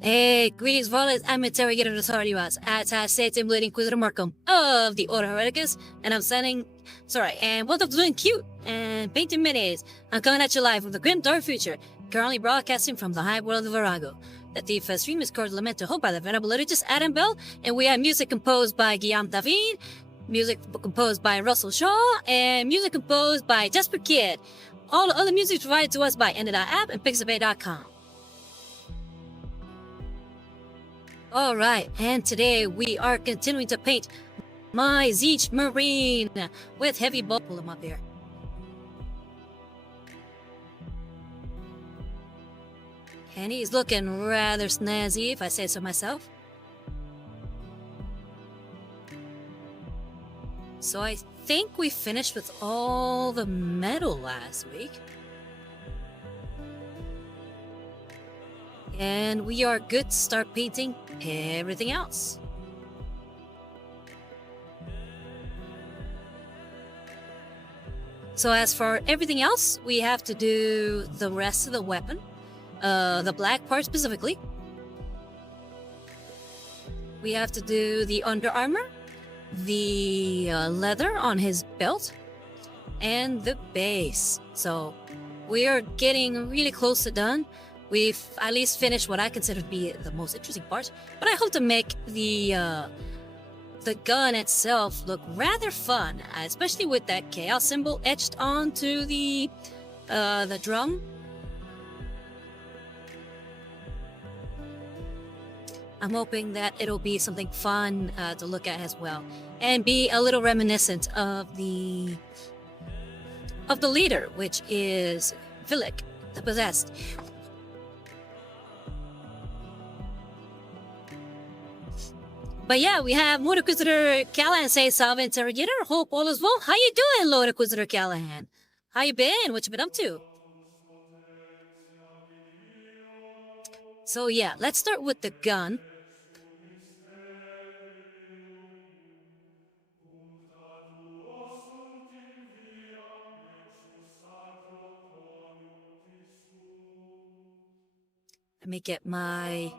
Greetings, Varlet. I'm Interrogator Authorities at State Emulating Inquisitor Markham of the Order Hereticus, and and welcome to doing cute and painting minis. I'm coming at you live from the grim dark future, currently broadcasting from the high world of Virago. The first stream is called Lament to Hope by the Venerable Liturgist Adam Bell, and we have music composed by Guillaume David, music composed by Russell Shaw, and music composed by Jasper Kidd. All the other music provided to us by ende.app and pixabay.com. Alright, and today we are continuing to paint my Tzeentch Marine with heavy bulk. Pull him up here. And he's looking rather snazzy, if I say so myself. So I think we finished with all the metal last week. And we are good to start painting everything else. So as for everything else, we have to do the rest of the weapon. The black part specifically. We have to do the under armor, the leather on his belt, and the base. So we are getting really close to done. We've at least finished what I consider to be the most interesting part, but I hope to make the gun itself look rather fun, especially with that chaos symbol etched onto the drum. I'm hoping that it'll be something fun to look at as well, and be a little reminiscent of the leader, which is Villic, the Possessed. But yeah, we have Lord Inquisitor Callahan say Salve Interrogator. Hope all is well. How you doing, Lord Inquisitor Callahan? How you been? What you been up to? So yeah, let's start with the gun. Let me get my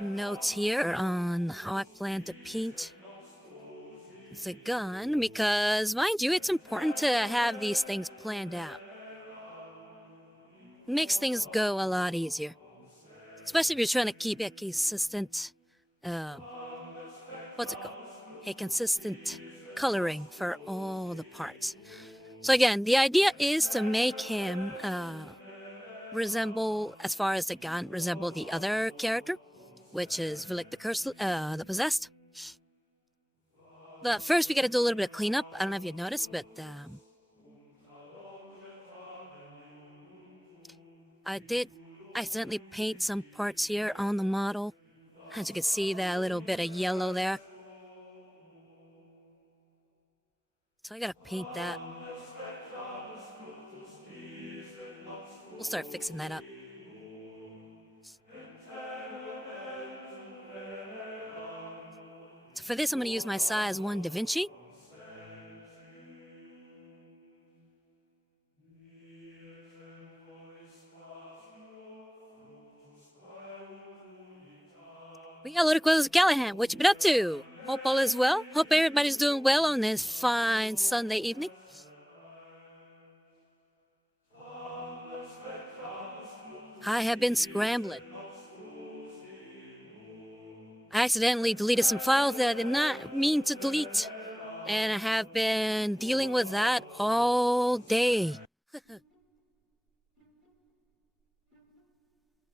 notes here on how I plan to paint the gun, because mind you, it's important to have these things planned out. It makes things go a lot easier, especially if you're trying to keep a consistent a consistent coloring for all the parts. So again, the idea is to make him resemble, as far as the gun, resemble the other character, which is Villic the Possessed. But first we gotta do a little bit of cleanup. I don't know if you noticed, but I did accidentally paint some parts here on the model. As you can see, that little bit of yellow there. So I gotta paint that. We'll start fixing that up. So for this, I'm gonna use my size 1 Da Vinci. We got Lord Inquisitor Callahan. What you been up to? Hope all is well. Hope everybody's doing well on this fine Sunday evening. I have been scrambling. I accidentally deleted some files that I did not mean to delete, and I have been dealing with that all day.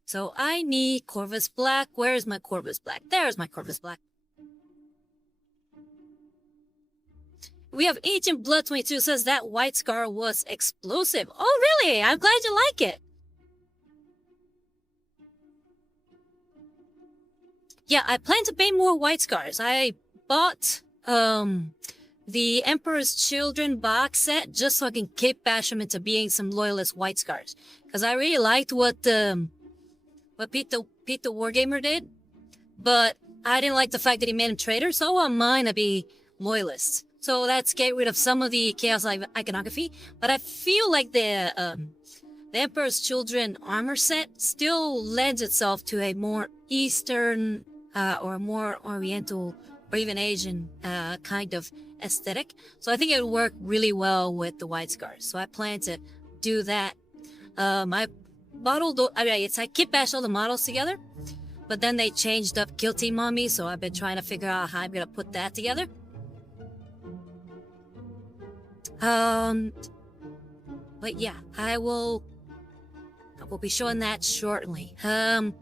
So I need Corvus Black. Where's my Corvus Black? There's my Corvus Black. We have Ancient Blood 22 says that white scar was explosive. Oh really? I'm glad you like it. Yeah, I plan to paint more white scars. I bought the Emperor's Children box set just so I can kitbash them into being some loyalist white scars. Because I really liked what Pete the Wargamer did, but I didn't like the fact that he made him traitor, so I want mine to be loyalists. So let's get rid of some of the chaos iconography. But I feel like the the Emperor's Children armor set still lends itself to a more Eastern or more Oriental or even Asian kind of aesthetic. So I think it would work really well with the white scars. So I plan to do that. I modeled, I mean, it's like kitbash all the models together, but then they changed up Kill Team on me, so I've been trying to figure out how I'm gonna put that together. But yeah, I will be showing that shortly. Hold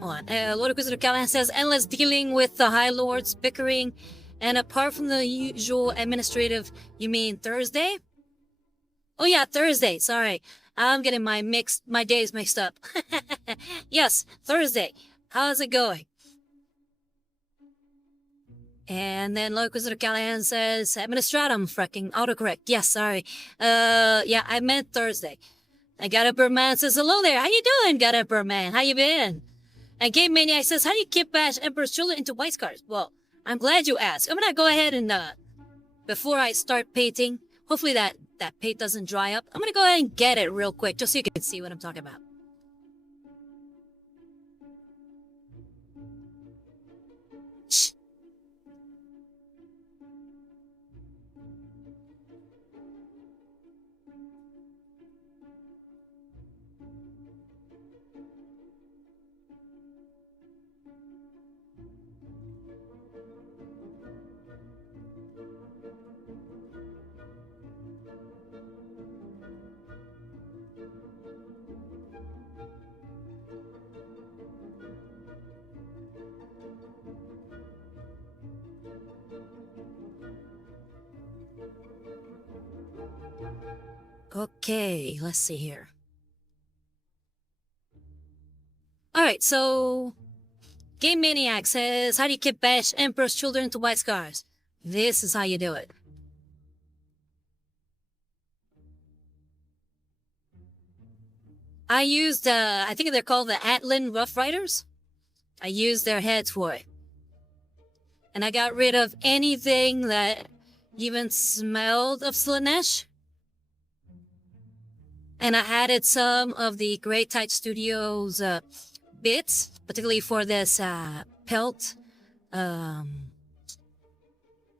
on. Lord Inquisitor Callahan says, endless dealing with the High Lords, bickering, and apart from the usual administrative, you mean Thursday? Oh yeah, Thursday, sorry. I'm getting my days mixed up. Yes, Thursday. How's it going? And then Lord Inquisitor Callahan says, Administratum, freaking autocorrect. Yes, sorry. Yeah, I meant Thursday. And God Emperor Man says, hello there, how you doing, God Emperor Man? How you been? And Game Maniac says, how do you kitbash Emperor's Children into white scars? Well, I'm glad you asked. I'm gonna go ahead and, before I start painting, hopefully that paint doesn't dry up. I'm gonna go ahead and get it real quick, just so you can see what I'm talking about. Shh. Okay, let's see here. Alright, so Game Maniac says, how do you kitbash Emperor's Children into white scars? This is how you do it. I used, I think they're called the Atlan Rough Riders. I used their heads for it. And I got rid of anything that even smelled of Slanesh. And I added some of the Great Tide Studios bits, particularly for this pelt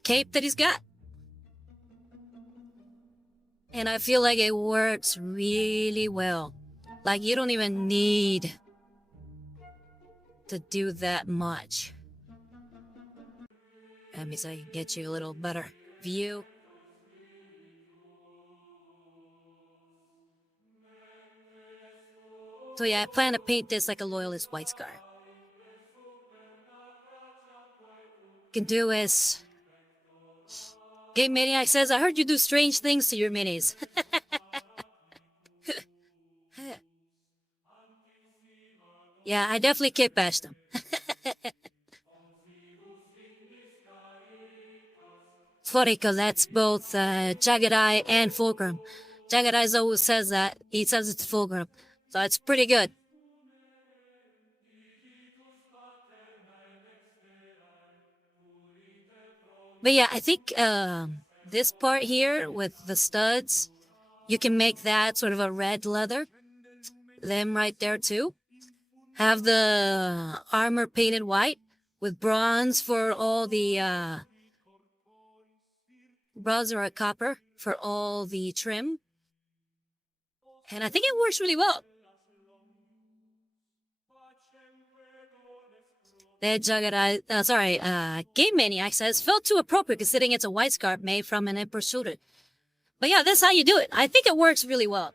cape that he's got. And I feel like it works really well. Like, you don't even need to do that much. Let me see if I can get you a little better view. So yeah, I plan to paint this like a loyalist white scar. Can do is... Game Maniac says, I heard you do strange things to your minis. Yeah, I definitely kitbashed them. It's funny because that's both Jagged Eye and Fulcrum. Jagged Eye always says that. He says it's Fulcrum. So it's pretty good. But yeah, I think this part here with the studs, you can make that sort of a red leather. Them right there too. Have the armor painted white with bronze for all the bronze or copper for all the trim. And I think it works really well. That Jagged Eye, Game Maniac says, felt too appropriate considering it's a white scarf made from an Emperor's Shoulder. But yeah, that's how you do it. I think it works really well.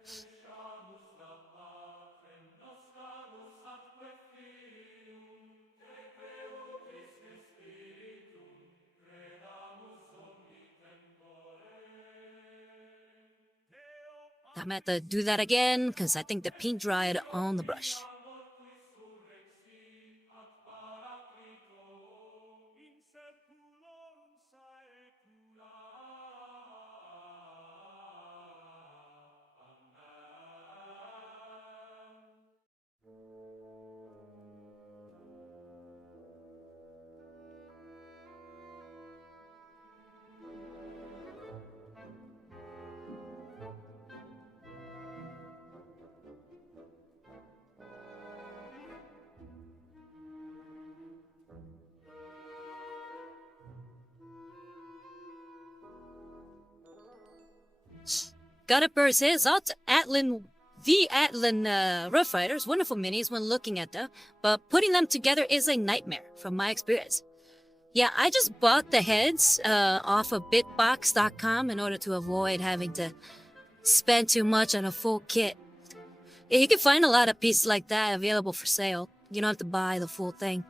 I'm gonna have to do that again because I think the paint dried on the brush. Got a bird's his out Atlan the Atlan Rough Riders, wonderful minis when looking at them, but putting them together is a nightmare from my experience. Yeah, I just bought the heads off of bitbox.com in order to avoid having to spend too much on a full kit. Yeah, you can find a lot of pieces like that available for sale. You don't have to buy the full thing.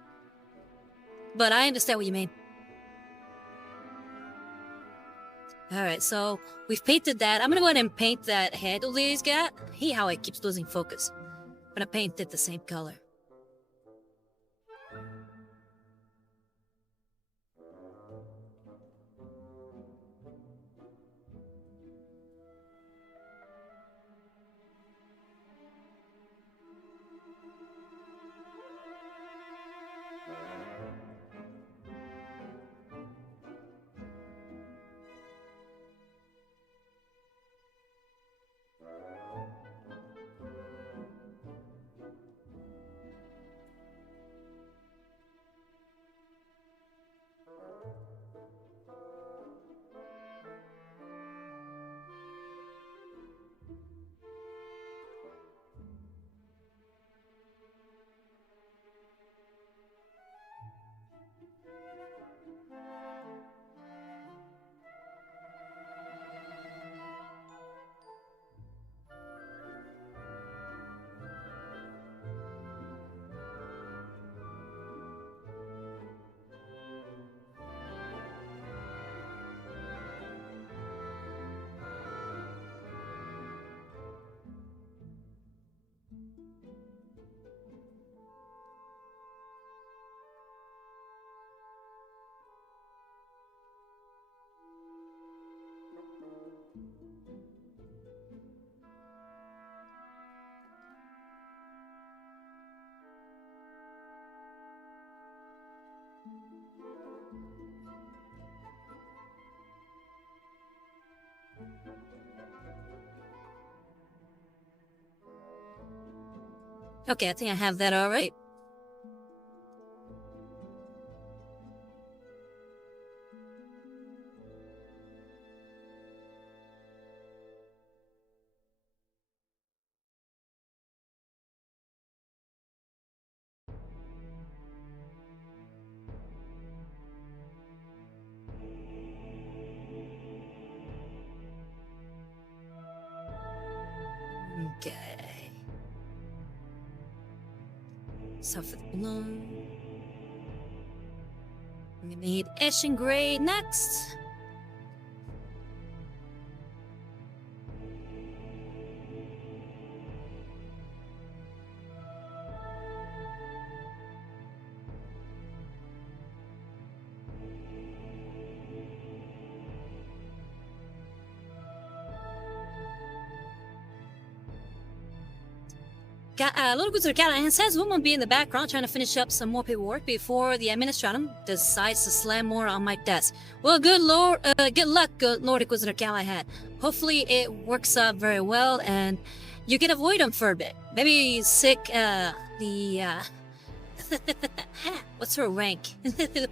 But I understand what you mean. Alright, so we've painted that. I'm gonna go ahead and paint that head Ulysses got. How it keeps losing focus. I'm gonna paint it the same color. Okay, I think I have that alright. Okay. So for the balloon, I'm gonna need Etch and Gray next. Little Wizard Callahan says woman be in the background trying to finish up some more paperwork before the administratum decides to slam more on my desk. Well, good luck, Nordic Wizard Callahan. Hopefully it works out very well and you can avoid him for a bit. Maybe sick, what's her rank? I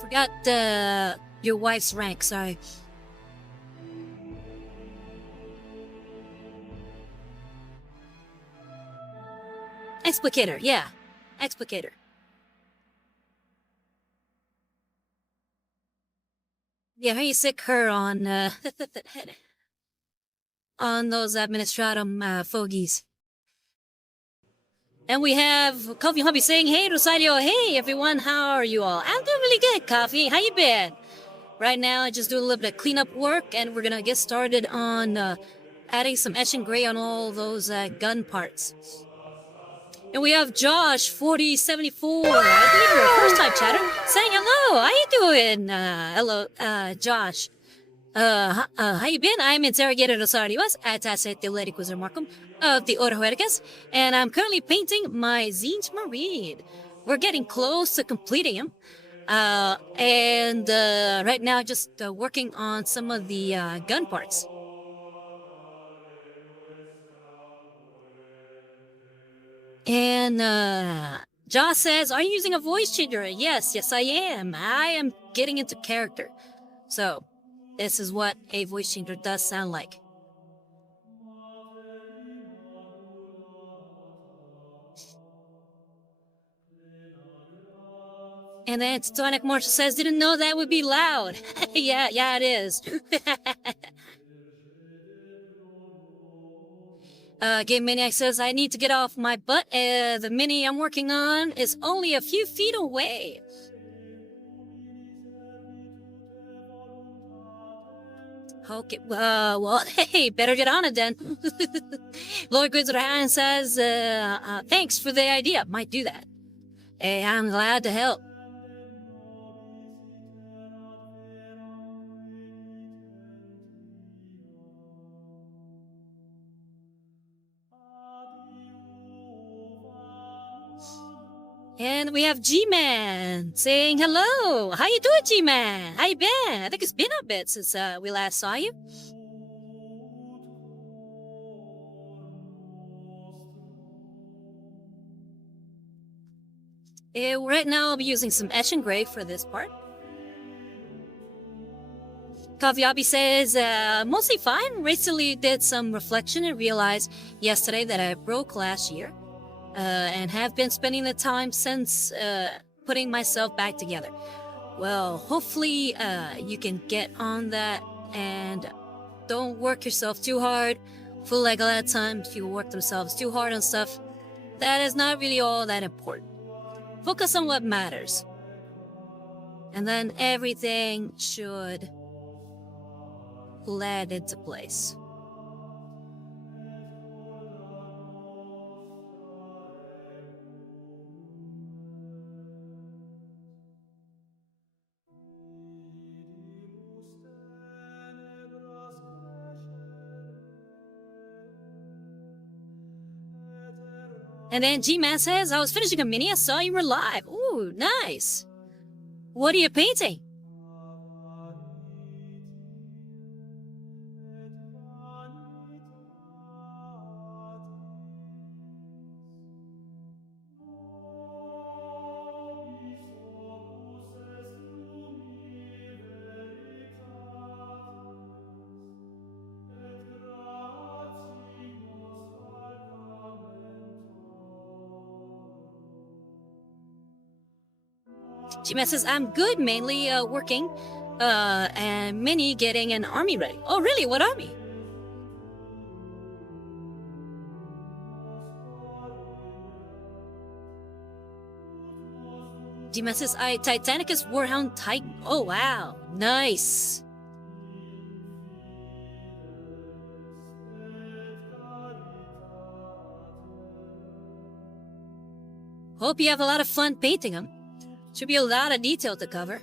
forgot, your wife's rank, sorry. Explicator, yeah. Explicator. Yeah, how you sick her on, on those administratum, fogies. And we have Coffee Hobby saying, hey, Rosario, hey, everyone, how are you all? I'm doing really good, Coffee. How you been? Right now, I just do a little bit of cleanup work, and we're gonna get started on adding some etch and gray on all those gun parts. And we have Josh 4074, I believe you're a first-time chatter, saying hello. How you doing? Hello, Josh. How you been? I'm Interrogator Rosarios at the Lady Wizard Markham of the Order Hereticus, and I'm currently painting my Tzeentch Marine. We're getting close to completing him. And right now just working on some of the gun parts. And Josh says, are you using a voice changer? Yes, I am. I am getting into character. So, this is what a voice changer does sound like. And then Tonic Marshall says, didn't know that would be loud. yeah, it is. Game Maniac says, I need to get off my butt. The mini I'm working on is only a few feet away. Okay, well, hey, better get on it then. Lord Grizzard says, thanks for the idea. Might do that. Hey, I'm glad to help. And we have G-Man saying hello. How you doing, G-Man? How you been? I think it's been a bit since we last saw you. Right now I'll be using some etch and gray for this part. Kaviabi says, mostly fine. Recently did some reflection and realized yesterday that I broke last year. And have been spending the time since putting myself back together. Well, hopefully you can get on that and don't work yourself too hard. Feel like a lot of times people work themselves too hard on stuff that is not really all that important. Focus on what matters. And then everything should land into place. And then G-Man says, I was finishing a mini, I saw you were live. Ooh, nice. What are you painting? G-Man says, I'm good, mainly working, and Minnie getting an army ready. Oh, really? What army? G-Man says, Titanicus Warhound Titan. Oh, wow. Nice. Hope you have a lot of fun painting them. Should be a lot of detail to cover.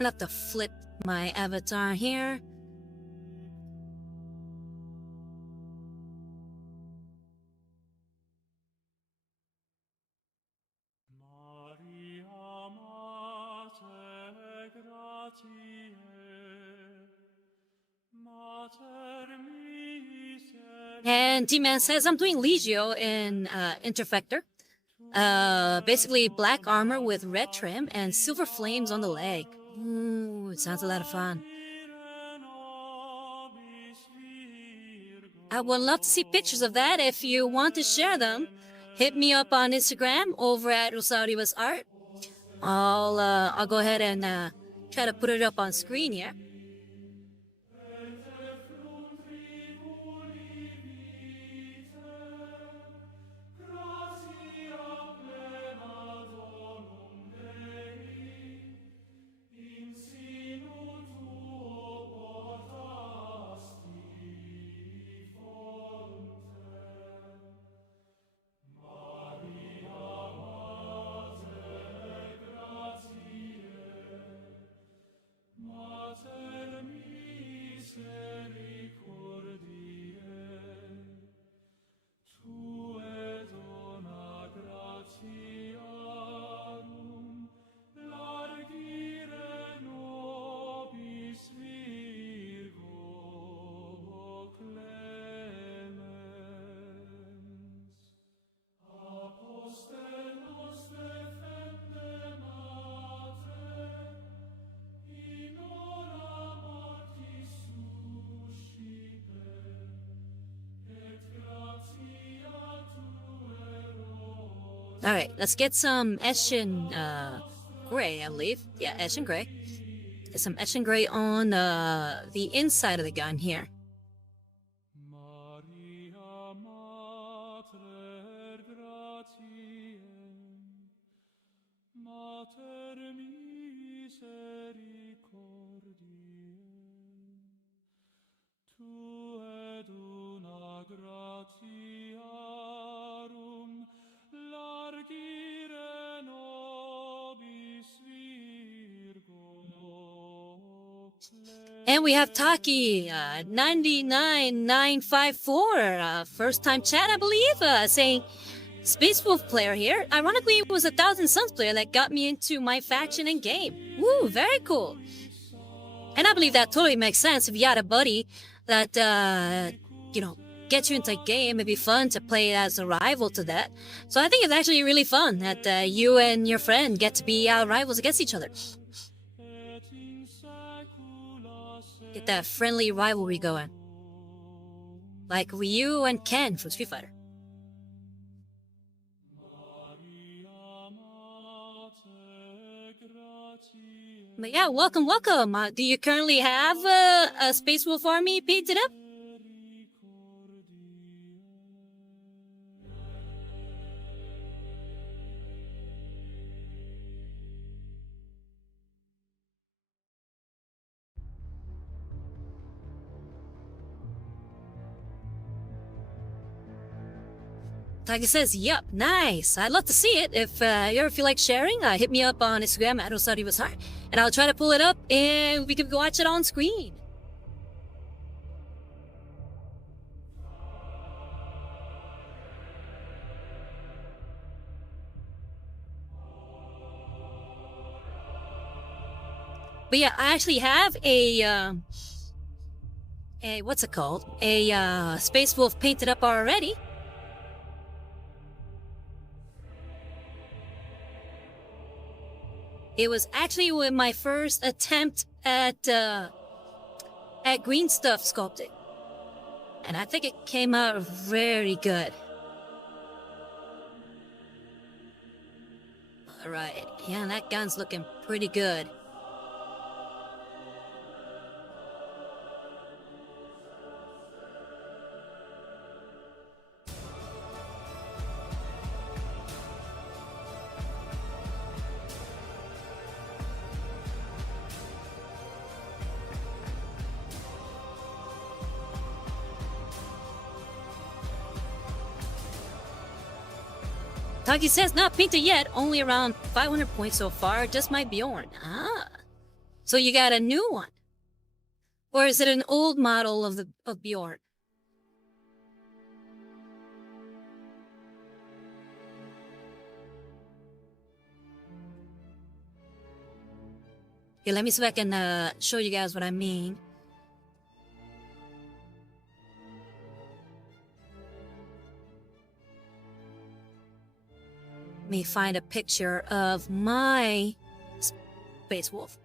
I'll have to flip my avatar here. And T-Man says, I'm doing Legio in Interfector. Basically black armor with red trim and silver flames on the leg. Ooh, it sounds a lot of fun. I would love to see pictures of that. If you want to share them, hit me up on Instagram over at Rosaria's Art. I'll go ahead and try to put it up on screen here. Alright, let's get some Eshin Gray, I believe. Yeah, Eshin Gray. Get some Eshin Gray on the inside of the gun here. And we have Taki, 99954, first time chat, I believe, saying, Space Wolf player here. Ironically, it was a Thousand Suns player that got me into my faction and game. Woo, very cool. And I believe that totally makes sense if you had a buddy that, gets you into a game. It'd be fun to play as a rival to that. So I think it's actually really fun that you and your friend get to be rivals against each other. Get that friendly rivalry going. Like Ryu and Ken from Street Fighter. But yeah, welcome. Do you currently have a Space Wolf army painted up? Tiger says, yup, nice. I'd love to see it. If you ever feel like sharing, hit me up on Instagram at @osaribashar, and I'll try to pull it up and we can watch it on screen. But yeah, I actually have a what's it called? A Space Wolf painted up already. It was actually with my first attempt at green stuff sculpting. And I think it came out very good. Alright, yeah, that gun's looking pretty good. Taki says, not painted yet, only around 500 points so far, just my Bjorn. Ah. So you got a new one? Or is it an old model of Bjorn? Here, let me see if I can show you guys what I mean. Let me find a picture of my Space Wolf.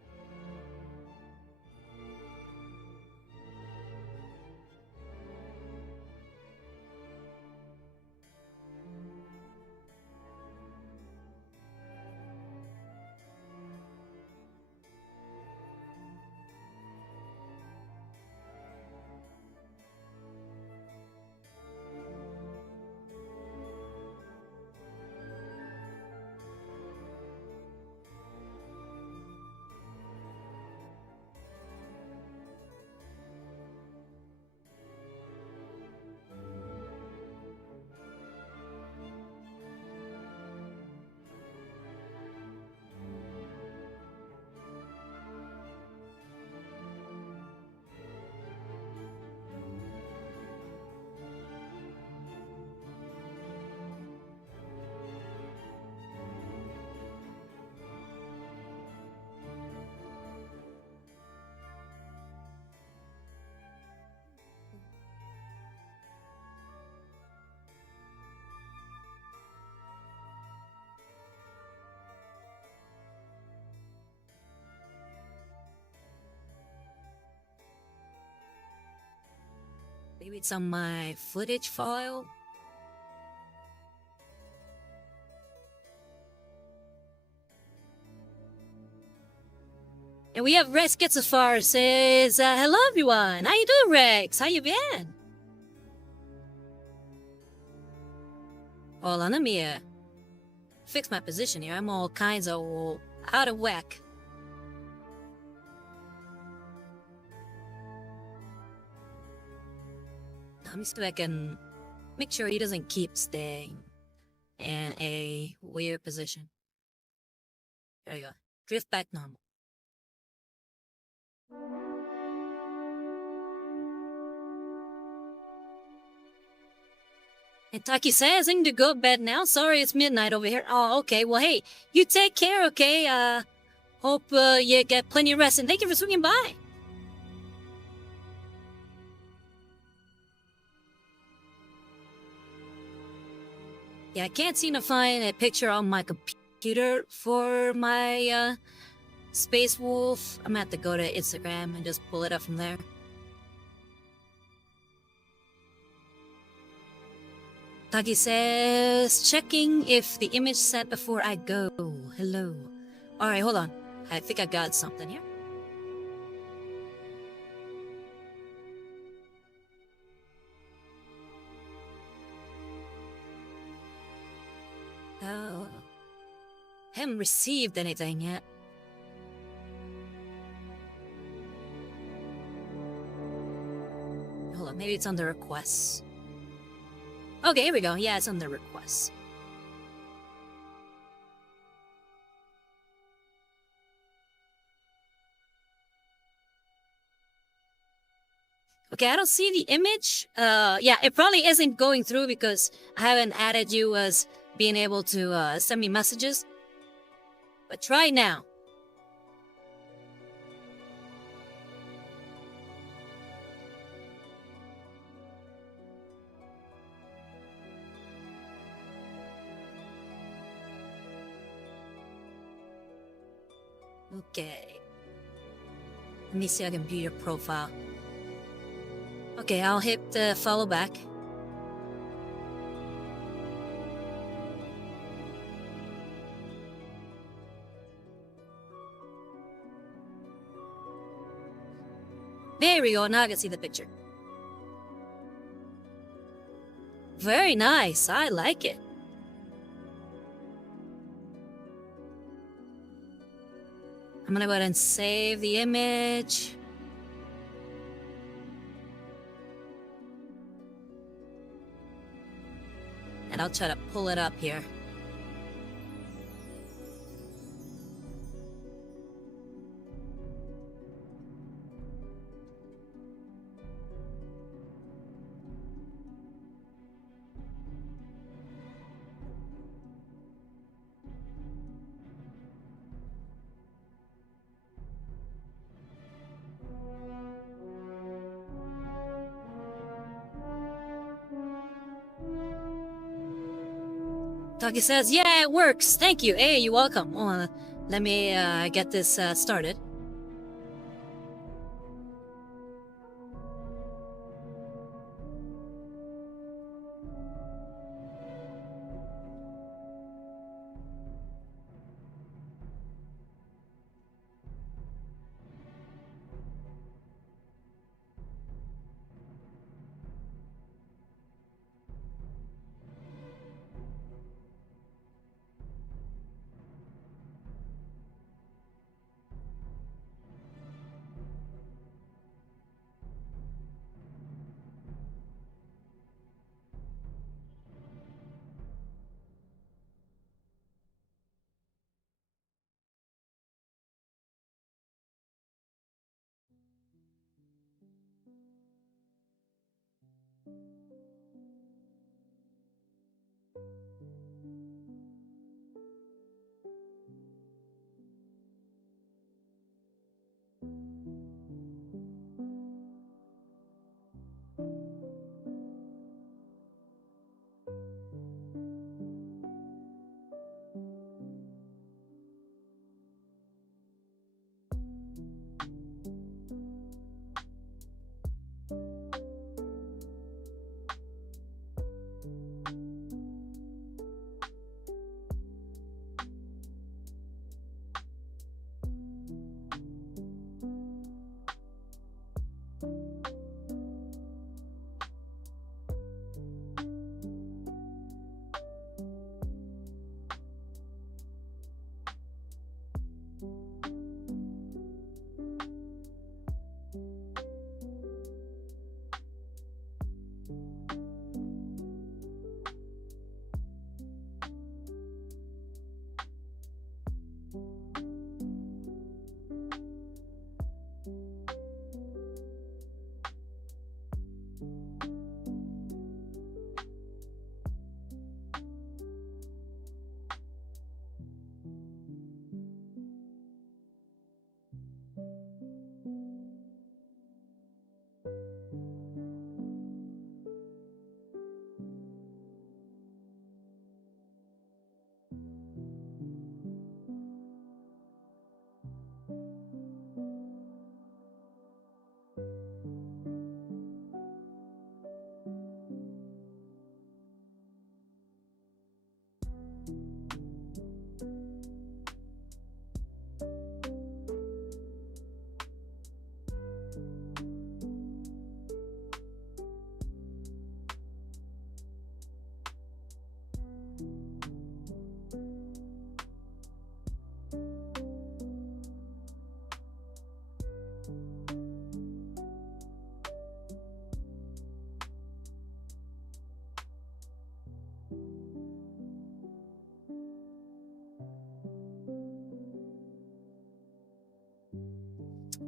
Maybe it's on my footage file. And we have Rex Gets As Far says, hello everyone. How you doing, Rex? How you been? Hold on, let me fix my position here. I'm all kinds of out of whack. Let me see if I can make sure he doesn't keep staying in a weird position. There you go. Drift back normal. And Taki says, I need to go to bed now. Sorry, it's midnight over here. Oh, okay. Well, hey, you take care, okay? Hope you get plenty of rest, and thank you for swinging by. Yeah, I can't seem to find a picture on my computer for my Space Wolf. I'm gonna have to go to Instagram and just pull it up from there. Taki says, checking if the image set before I go. Hello. Alright, hold on. I think I got something here. Oh. Haven't received anything yet. Hold on, maybe it's under requests. Okay, here we go. Yeah, it's under requests. Okay, I don't see the image. Yeah, it probably isn't going through because I haven't added you as being able to send me messages. But try now. Okay. Let me see if I can view your profile. Okay, I'll hit follow back. There we go, now I can see the picture. Very nice, I like it. I'm gonna go ahead and save the image. And I'll try to pull it up here. Taki says, yeah, it works. Thank you. Hey, you're welcome. Let me get this started.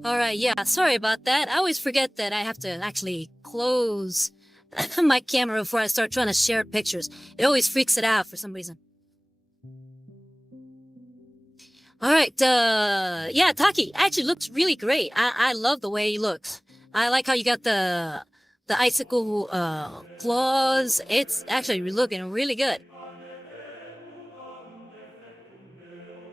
Alright, yeah, sorry about that. I always forget that I have to actually close my camera before I start trying to share pictures. It always freaks it out for some reason. Alright, yeah, Taki actually looks really great. I love the way he looks. I like how you got the icicle claws. It's actually looking really good.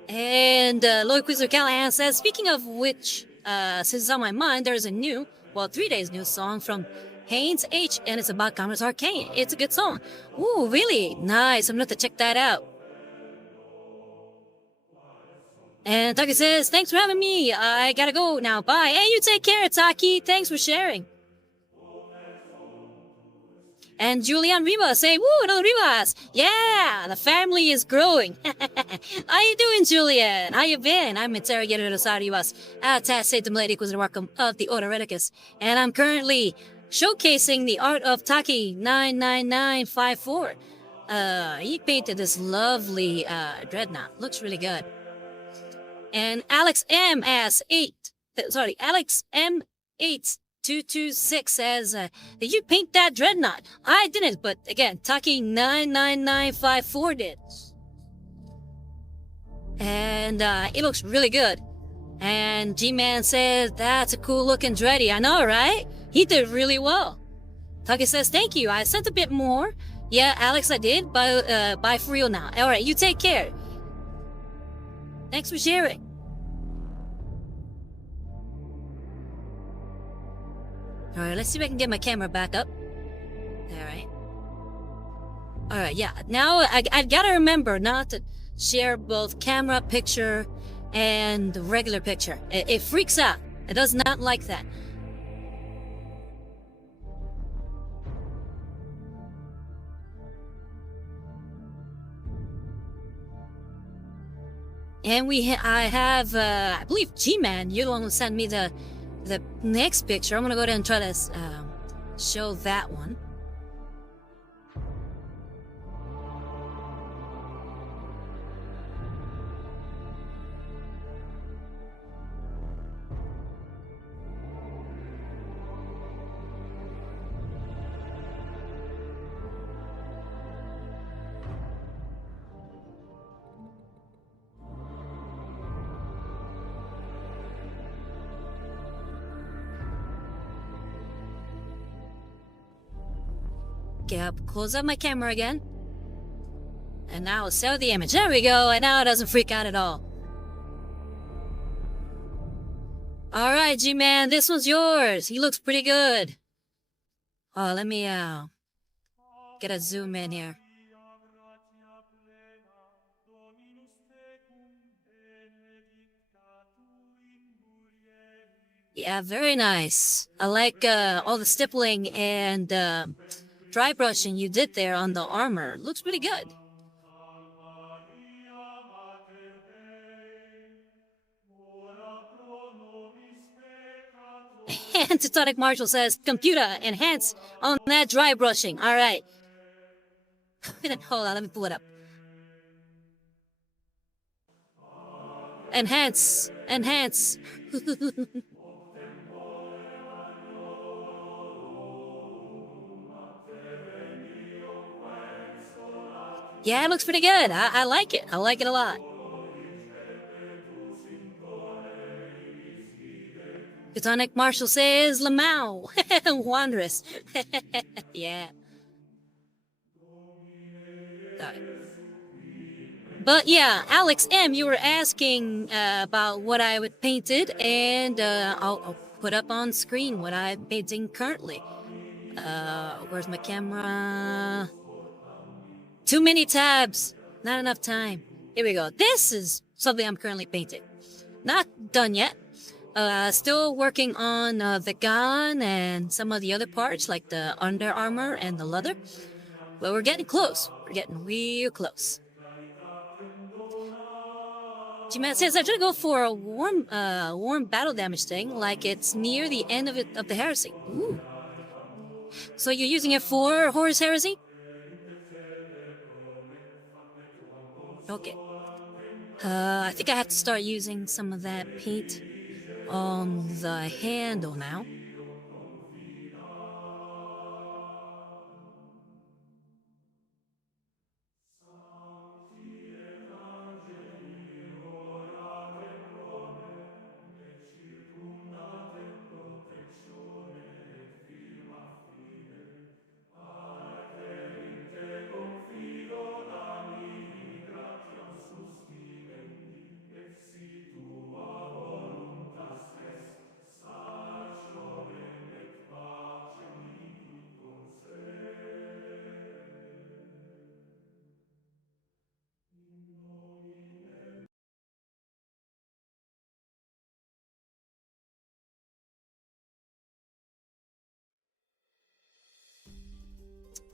And Lloyd Quizzer Callahan says, speaking of which, since it's on my mind, there's a new, well, 3 days new song from Haynes H, and it's about Commodus Arcane. It's a good song. Ooh, really? Nice. I'm gonna have to check that out. And Taki says, thanks for having me. I gotta go now. Bye. Hey, you take care, Taki. Thanks for sharing. And Julian Rivas say, woo, another Rivas. Yeah, the family is growing. How you doing, Julian? How you been? I'm interrogator Rosario Rivas, Tzeentch Lady Welcome of the Order Reticus, and I'm currently showcasing the art of Taki 99954. He painted this lovely dreadnought. Looks really good. And Alex M as 8. Sorry, Alex M 8226 says, did you paint that dreadnought? I didn't, but again, Taki 99954 did. And it looks really good. And G-Man says, that's a cool looking dready. I know, right? He did really well. Taki says, thank you. I sent a bit more. Yeah, Alex, I did. Bye for real now. Alright, you take care. Thanks for sharing. Alright, let's see if I can get my camera back up. Alright. Alright, yeah. Now I gotta remember not to share both camera picture and the regular picture. It freaks out. It does not like that. And I believe G-Man, you're the one who sent me the next picture. I'm gonna go ahead and try to show that one. Okay, I'll close up my camera again. And now I'll save the image. There we go, and now it doesn't freak out at all. Alright, G-Man, this one's yours. He looks pretty good. Oh, let me get a zoom in here. Yeah, very nice. I like all the stippling and dry brushing you did there on the armor. Looks pretty good. And Teutonic Marshall says, computer, enhance on that dry brushing. All right. Hold on, let me pull it up. Enhance, enhance. Yeah, it looks pretty good. I like it. I like it a lot. Teutonic Marshall says, Lamau. Wondrous. Yeah. But yeah, Alex M, you were asking about what I would painted, and I'll put up on screen what I'm painting currently. Where's my camera? Too many tabs. Not enough time. Here we go. This is something I'm currently painting. Not done yet. Still working on the gun and some of the other parts, like the under armor and the leather. But we're getting close. We're getting real close. G-Man says, I try to go for a warm battle damage thing, like it's near the end of the heresy. Ooh. So you're using it for Horus Heresy? Okay. I think I have to start using some of that paint. on the handle now.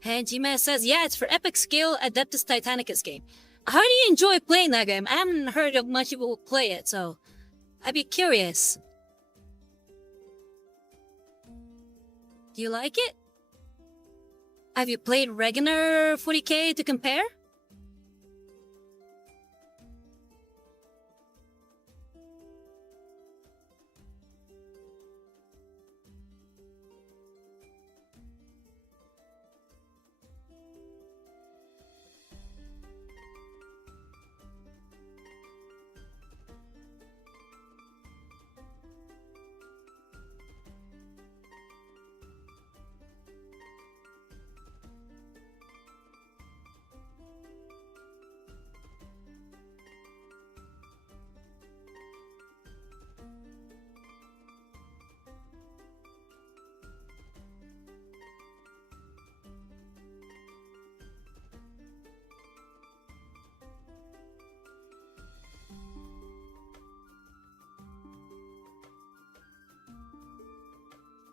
And G-Man says, yeah, it's for epic skill Adeptus Titanicus game. How do you enjoy playing that game? I haven't heard of much people play it, so I'd be curious. Do you like it? Have you played regular 40k to compare?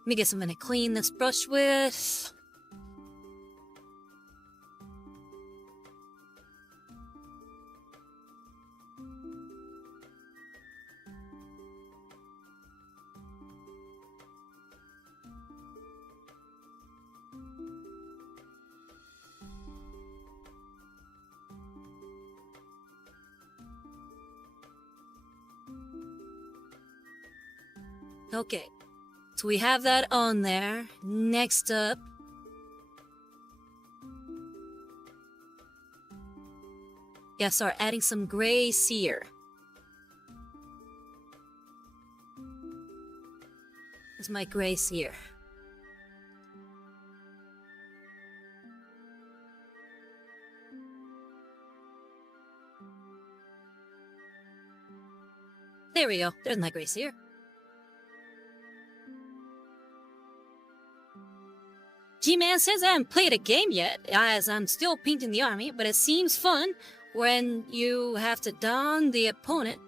Let me get something to clean this brush with. Okay, so we have that on there. Next up, start adding some gray sear. This is my gray sear. There we go. There's my gray sear. G-Man says I haven't played a game yet, as I'm still painting the army, but it seems fun when you have to don the opponent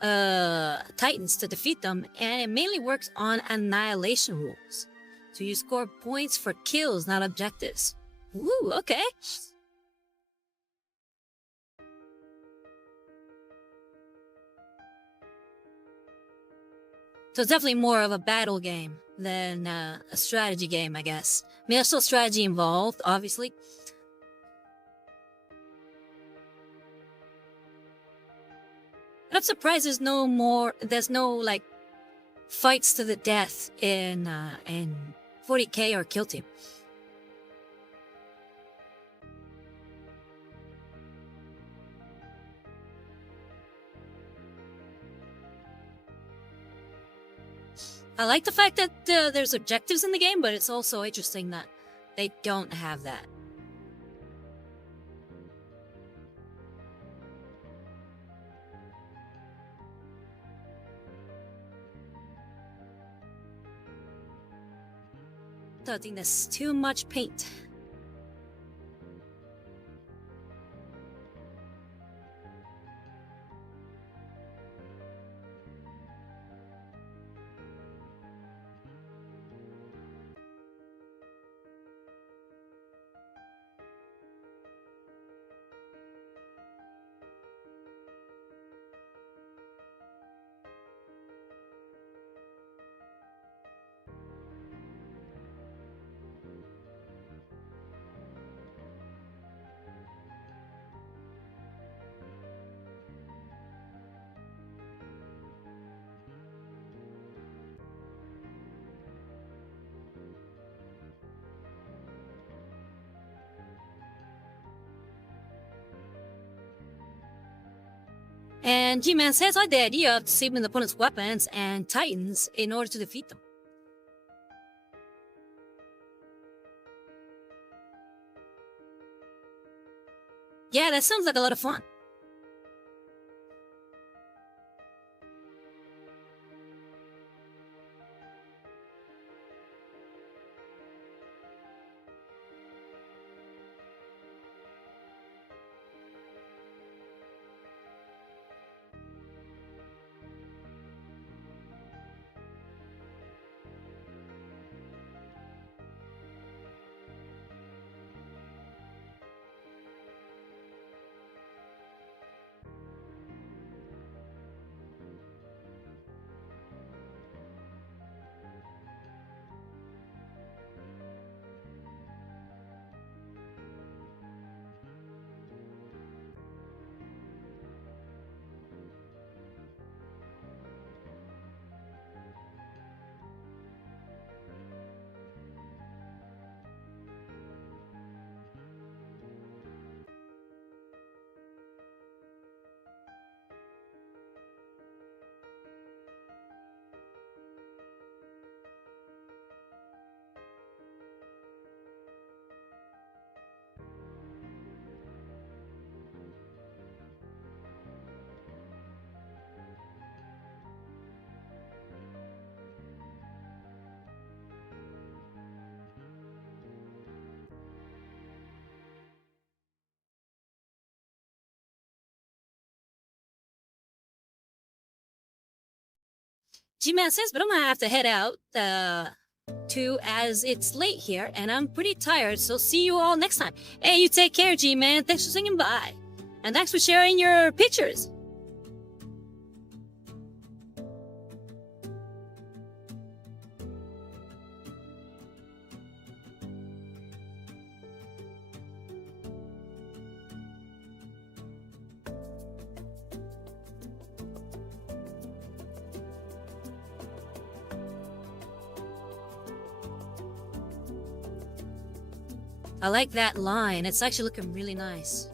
titans to defeat them, and it mainly works on annihilation rules. So you score points for kills, not objectives. Ooh, okay. So it's definitely more of a battle game than a strategy game, I guess. I mean, there's still strategy involved, obviously. And I'm surprised there's no like fights to the death in 40k or Kill Team. I like the fact that there's objectives in the game, but it's also interesting that they don't have that. I think that's too much paint. And G-Man says, I like the idea of disabling the opponent's weapons and titans in order to defeat them. Yeah, that sounds like a lot of fun. G-Man says, but I'm gonna have to head out too, as it's late here and I'm pretty tired, so see you all next time. Hey, you take care, G-Man. Thanks for swinging by. And thanks for sharing your pictures. I like that line. It's actually looking really nice.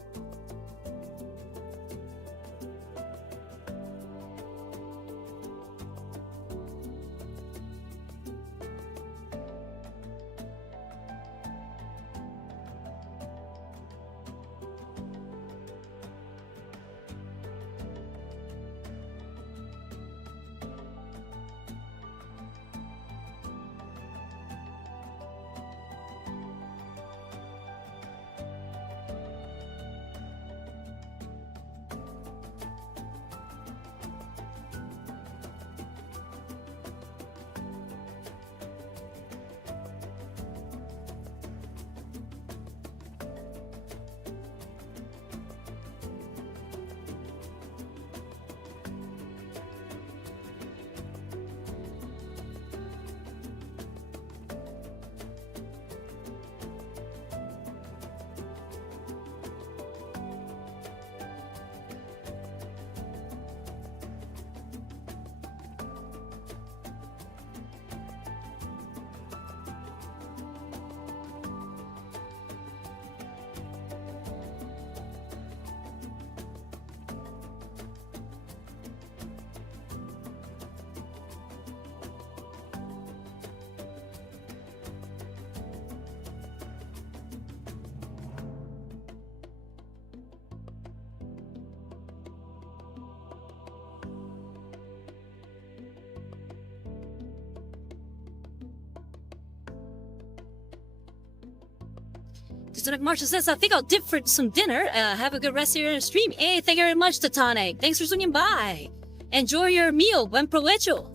Like Marshall says, I think I'll dip for some dinner. Have a good rest of your stream. Hey, thank you very much, Tatane. Thanks for swinging by. Enjoy your meal. Buen provecho.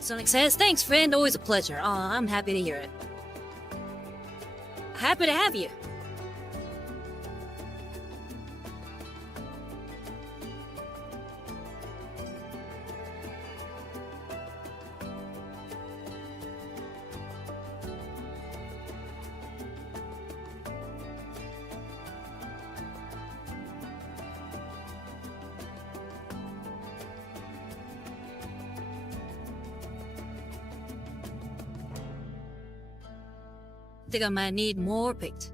Sonic says, thanks, friend. Always a pleasure. Oh, I'm happy to hear it. Happy to have you. think I might need more paint.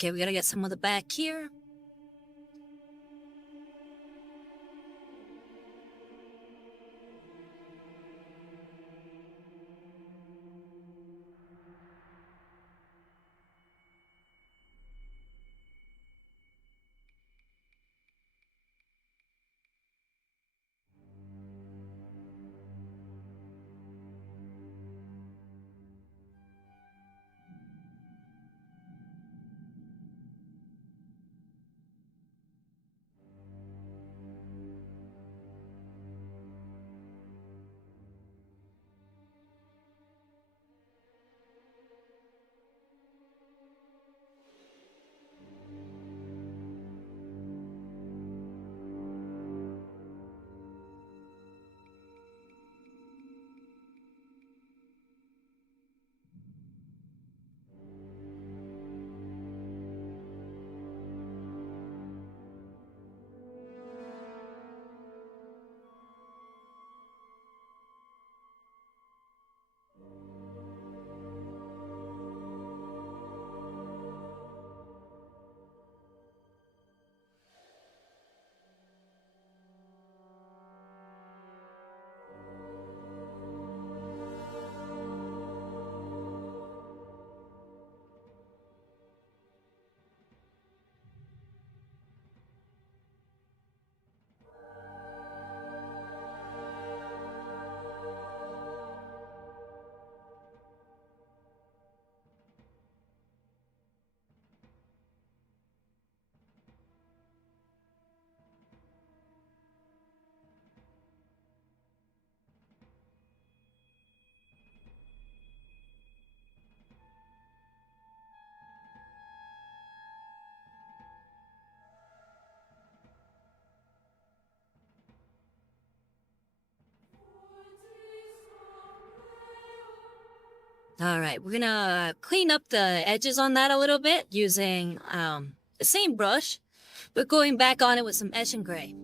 Okay, we gotta get some of the back here. All right, we're gonna clean up the edges on that a little bit using the same brush, but going back on it with some Etch and Gray.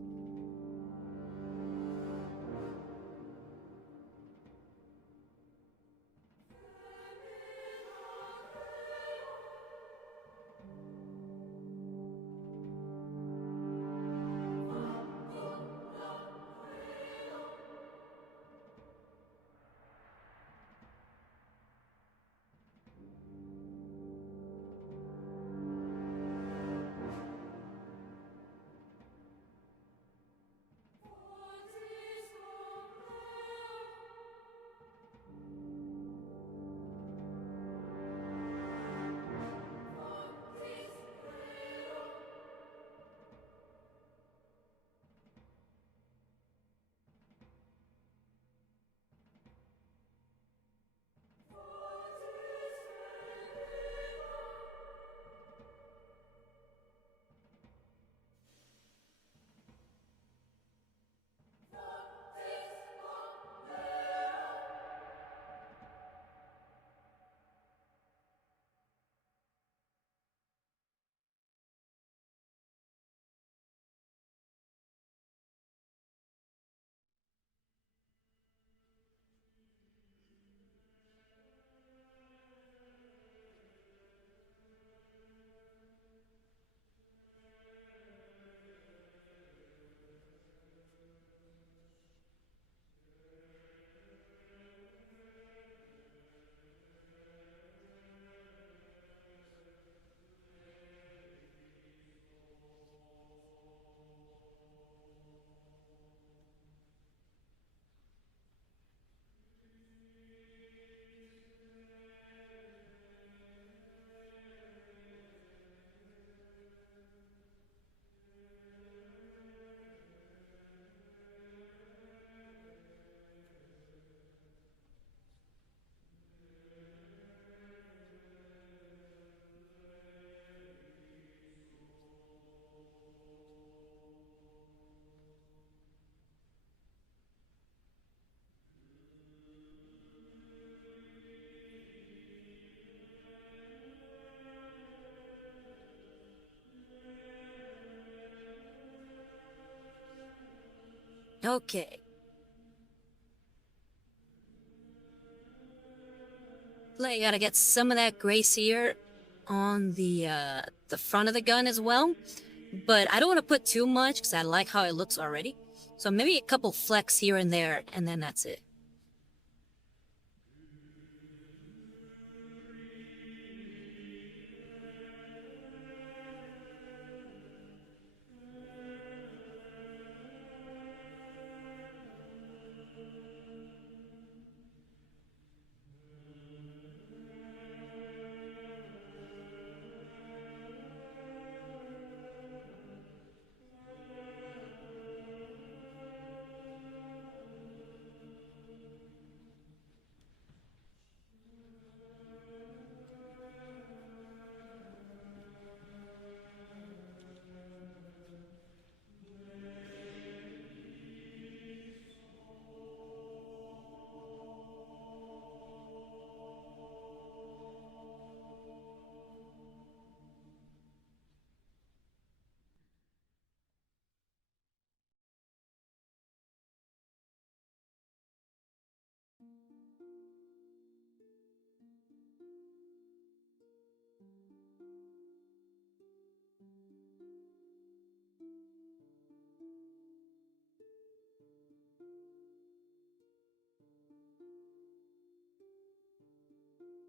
Okay. I gotta get some of that grace here on the front of the gun as well. But I don't want to put too much because I like how it looks already. So maybe a couple flecks here and there, and then that's it.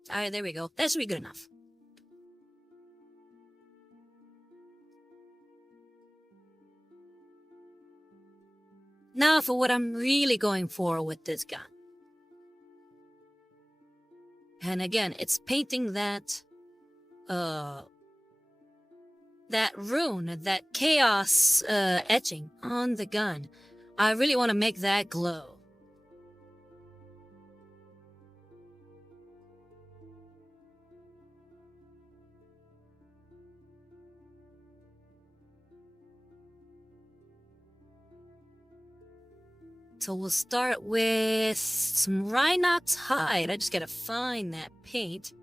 Alright, there we go. That should be good enough. Now for what I'm really going for with this gun. And again, it's painting that rune, that chaos etching on the gun. I really want to make that glow. So we'll start with some Rhinox hide. I just gotta find that paint.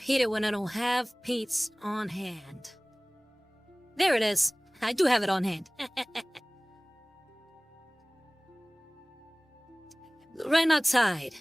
Hate it when I don't have paints on hand. There it is. I do have it on hand. Right outside.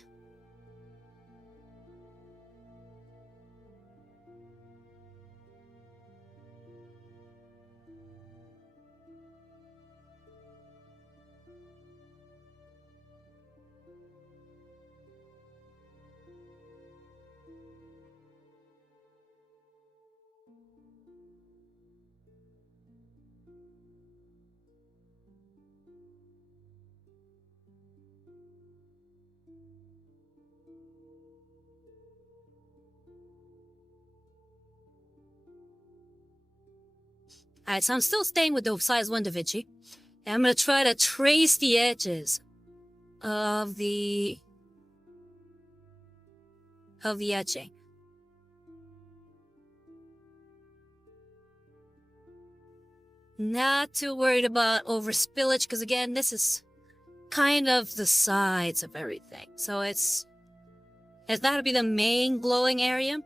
Alright, so I'm still staying with the size 1 Da Vinci. And I'm gonna try to trace the edges of the etching. Not too worried about over spillage, because again, this is kind of the sides of everything. So it's that'll be the main glowing area.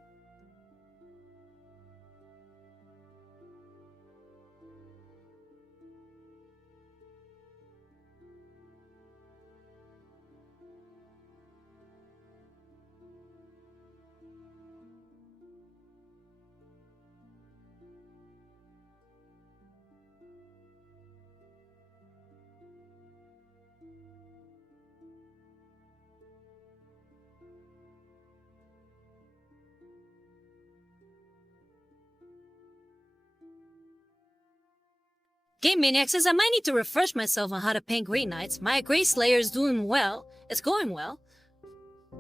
Game Maniac says I might need to refresh myself on how to paint Grey Knights. My Grey Slayer is doing well. It's going well.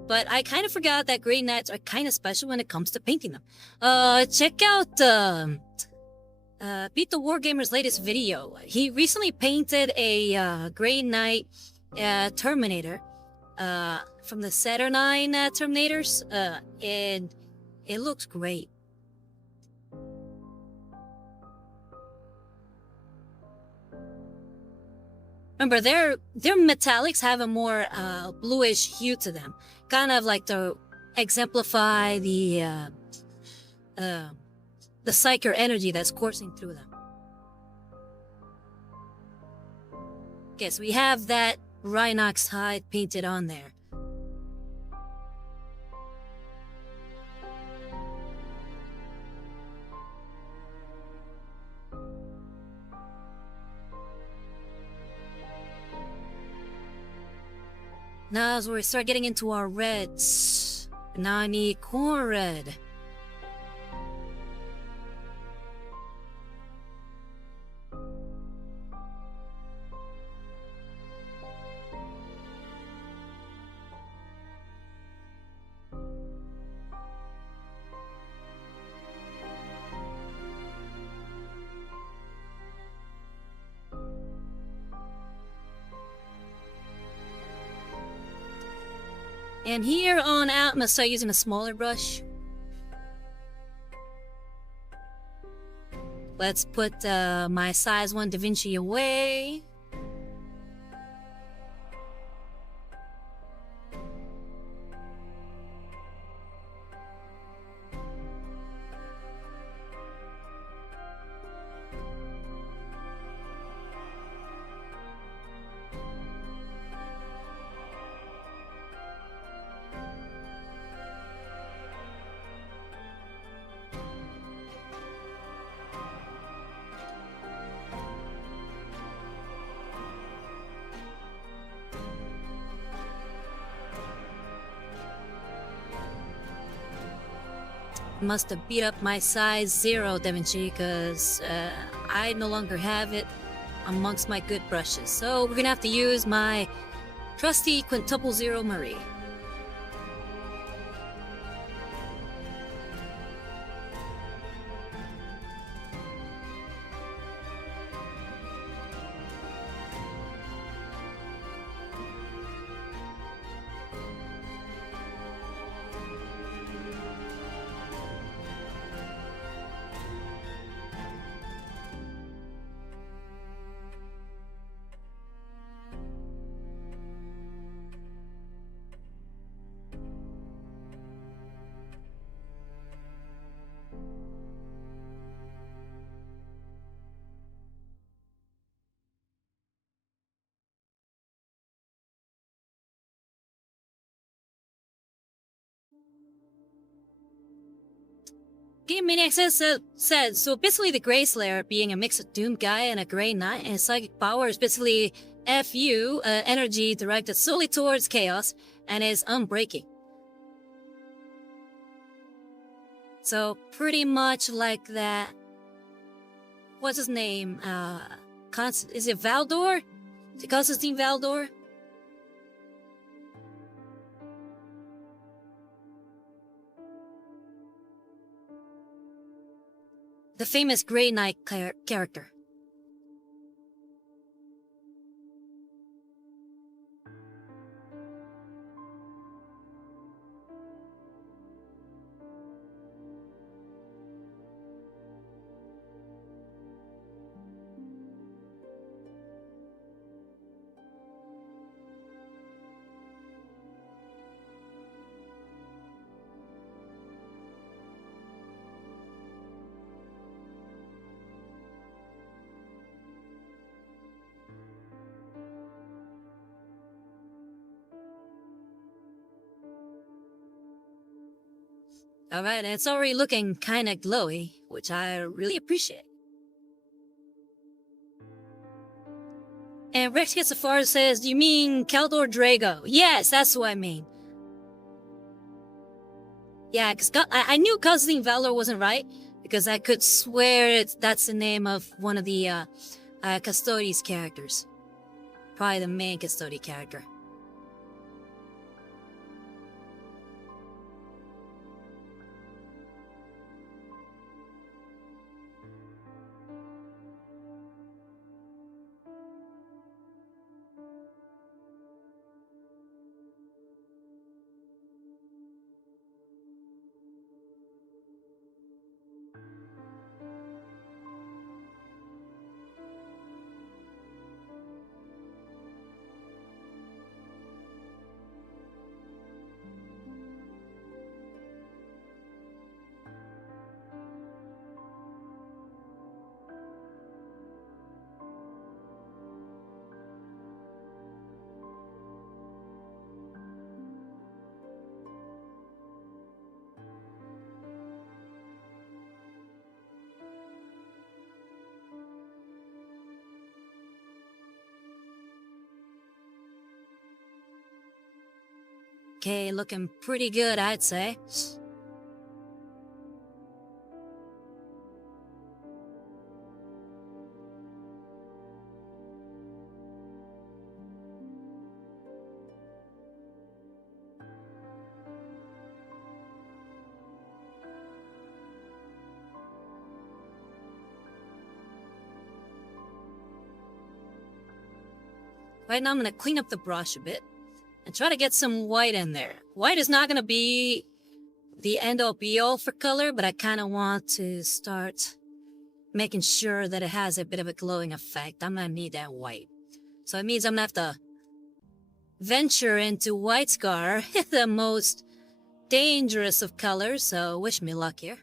but I kind of forgot that Grey Knights are kind of special when it comes to painting them. Check out Beat the Wargamer's latest video. He recently painted a Grey Knight Terminator from the Saturnine Terminators, and it looks great. Remember, their metallics have a more bluish hue to them, kind of like to exemplify the psyche or energy that's coursing through them. Okay, so we have that Rhinox hide painted on there. Now as we start getting into our reds, now I need corn red. And here on out, I'm gonna start using a smaller brush. Let's put my size 1 Da Vinci away. Must have beat up my size 0 Da Vinci because I no longer have it amongst my good brushes. So we're gonna have to use my trusty quintuple 0 Marie. Game Maniac said, so basically the Grey Slayer being a mix of Doomed Guy and a Grey Knight, and his psychic power is basically FU, energy directed solely towards chaos, and is unbreaking. So pretty much like that. What's his name? Is it Valdor? Is it Constantine Valdor? The famous Grey Knight character. Alright, and it's already looking kinda glowy, which I really appreciate. And Rex Gets Safari says, do you mean Keldor Drago? Yes, that's what I mean. Yeah, because I knew Constantine Valor wasn't right, because I could swear that's the name of one of the Custodes characters. Probably the main Custode character. Okay, looking pretty good, I'd say. Right now I'm gonna clean up the brush a bit and try to get some white in there. White is not gonna be the end-all be-all for color, but I kind of want to start making sure that it has a bit of a glowing effect. I'm gonna need that white. So it means I'm gonna have to venture into white scar, the most dangerous of colors, so wish me luck here.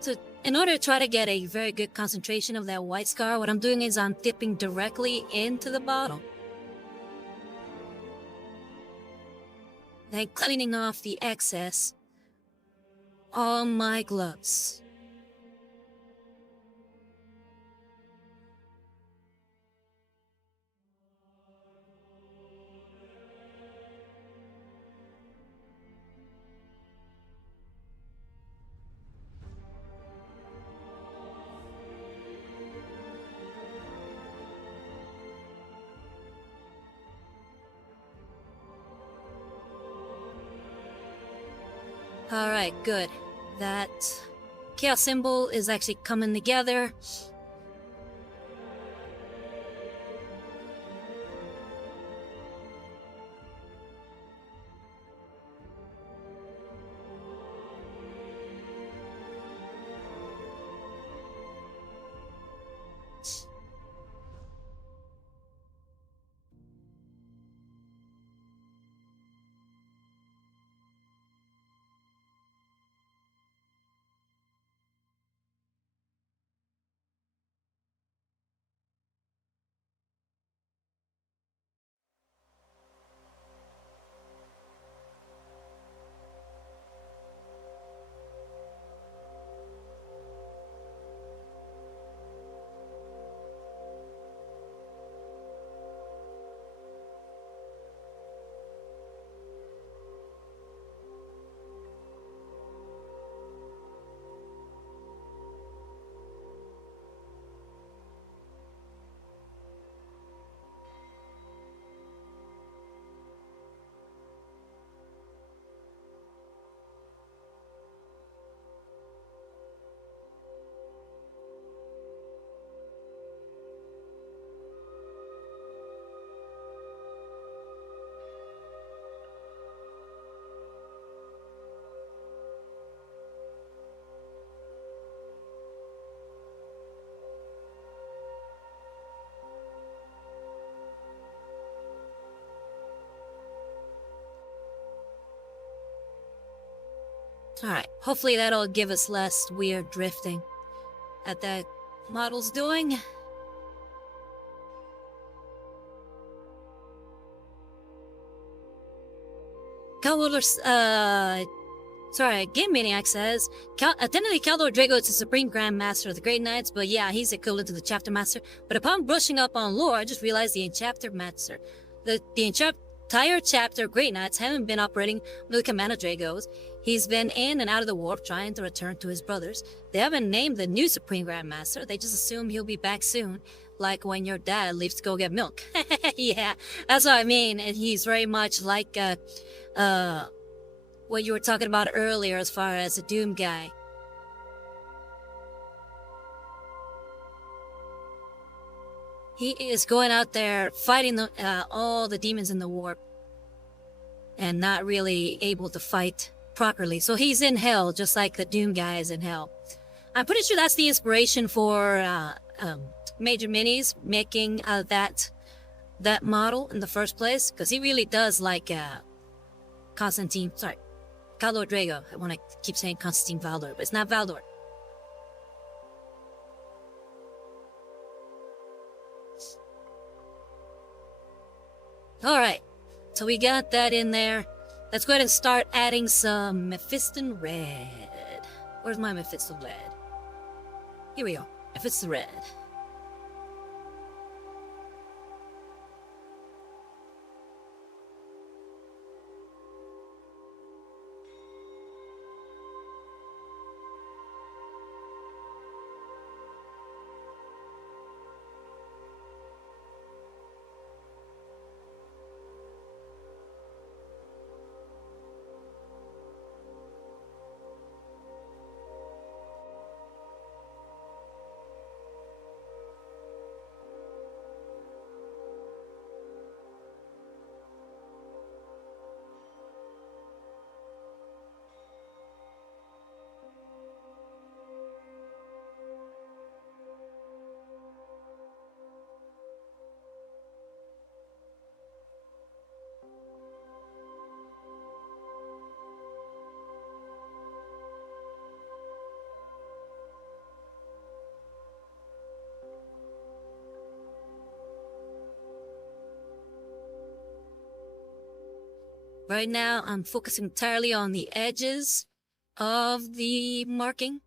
So in order to try to get a very good concentration of that white scar, what I'm doing is I'm dipping directly into the bottle. Then cleaning off the excess on my gloves. Alright, good. That chaos symbol is actually coming together. Alright, hopefully that'll give us less weird drifting that model's doing. Game Maniac says, technically Caldor Drago is the Supreme Grand Master of the Great Knights, but yeah, he's equivalent to the Chapter Master. But upon brushing up on lore, I just realized the Chapter Master. The entire Chapter of Great Knights haven't been operating with the command of Dragos. He's been in and out of the warp trying to return to his brothers. They haven't named the new Supreme Grand Master, they just assume he'll be back soon. Like when your dad leaves to go get milk. Yeah, that's what I mean. And he's very much like, what you were talking about earlier as far as the Doom guy. He is going out there fighting all the demons in the warp. And not really able to fight properly. So he's in hell, just like the Doom guy is in hell. I'm pretty sure that's the inspiration for Major Minis making that model in the first place, because he really does like Constantine. Sorry, Caldor Drago. I want to keep saying Constantine Valdor, but it's not Valdor. All right, so we got that in there. Let's go ahead and start adding some Mephiston Red. Where's my Mephiston Red? Here we go. Mephiston Red. Right now, I'm focusing entirely on the edges of the marking.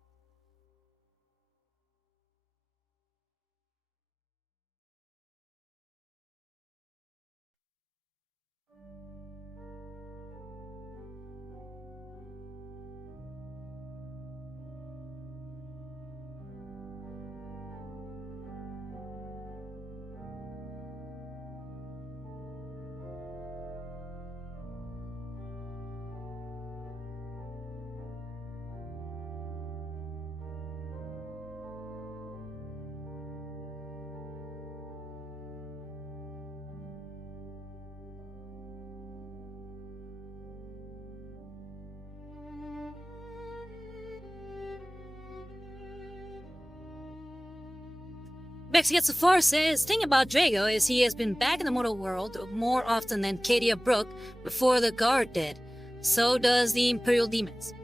Bex Gets So Far says, thing about Drago is he has been back in the mortal world more often than Cadia Brook before the guard did. So does the Imperial Demons.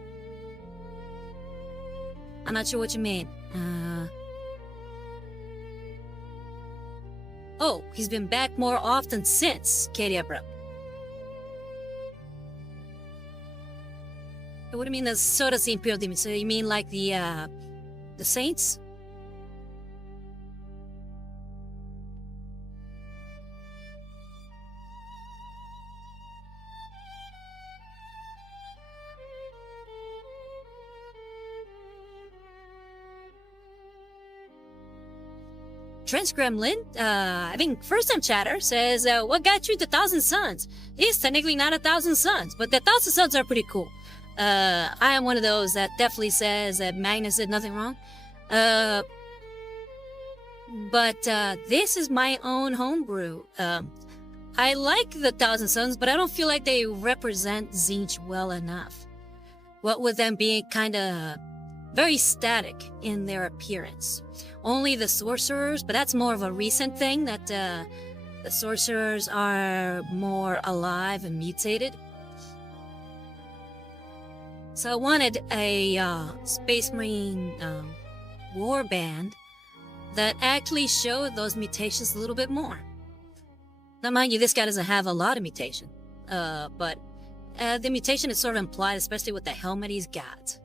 I'm not sure what you mean. Oh, he's been back more often since Cadia Brook. What do you mean, so does the Imperial Demons? So you mean like the Saints? Trent Gremlin, first time chatter, says, what got you the 1,000 Suns? It's technically not 1,000 Suns, but the 1,000 Suns are pretty cool. I am one of those that definitely says that Magnus did nothing wrong. But this is my own homebrew. I like the 1,000 Suns, but I don't feel like they represent Tzeentch well enough. What with them being kind of very static in their appearance. Only the sorcerers, but that's more of a recent thing, that the sorcerers are more alive and mutated. So I wanted a Space Marine war band that actually showed those mutations a little bit more. Now, mind you, this guy doesn't have a lot of mutation, but the mutation is sort of implied, especially with the helmet he's got.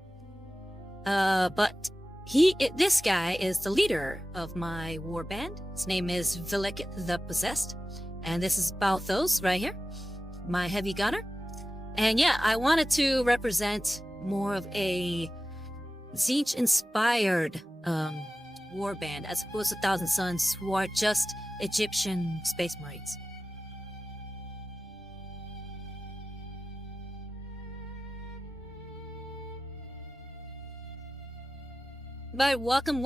But this guy is the leader of my warband. His name is Vilik the Possessed, and this is Balthos right here, my heavy gunner. And yeah, I wanted to represent more of a Tzeentch-inspired warband as opposed to Thousand Suns, who are just Egyptian Space Marines. But welcome,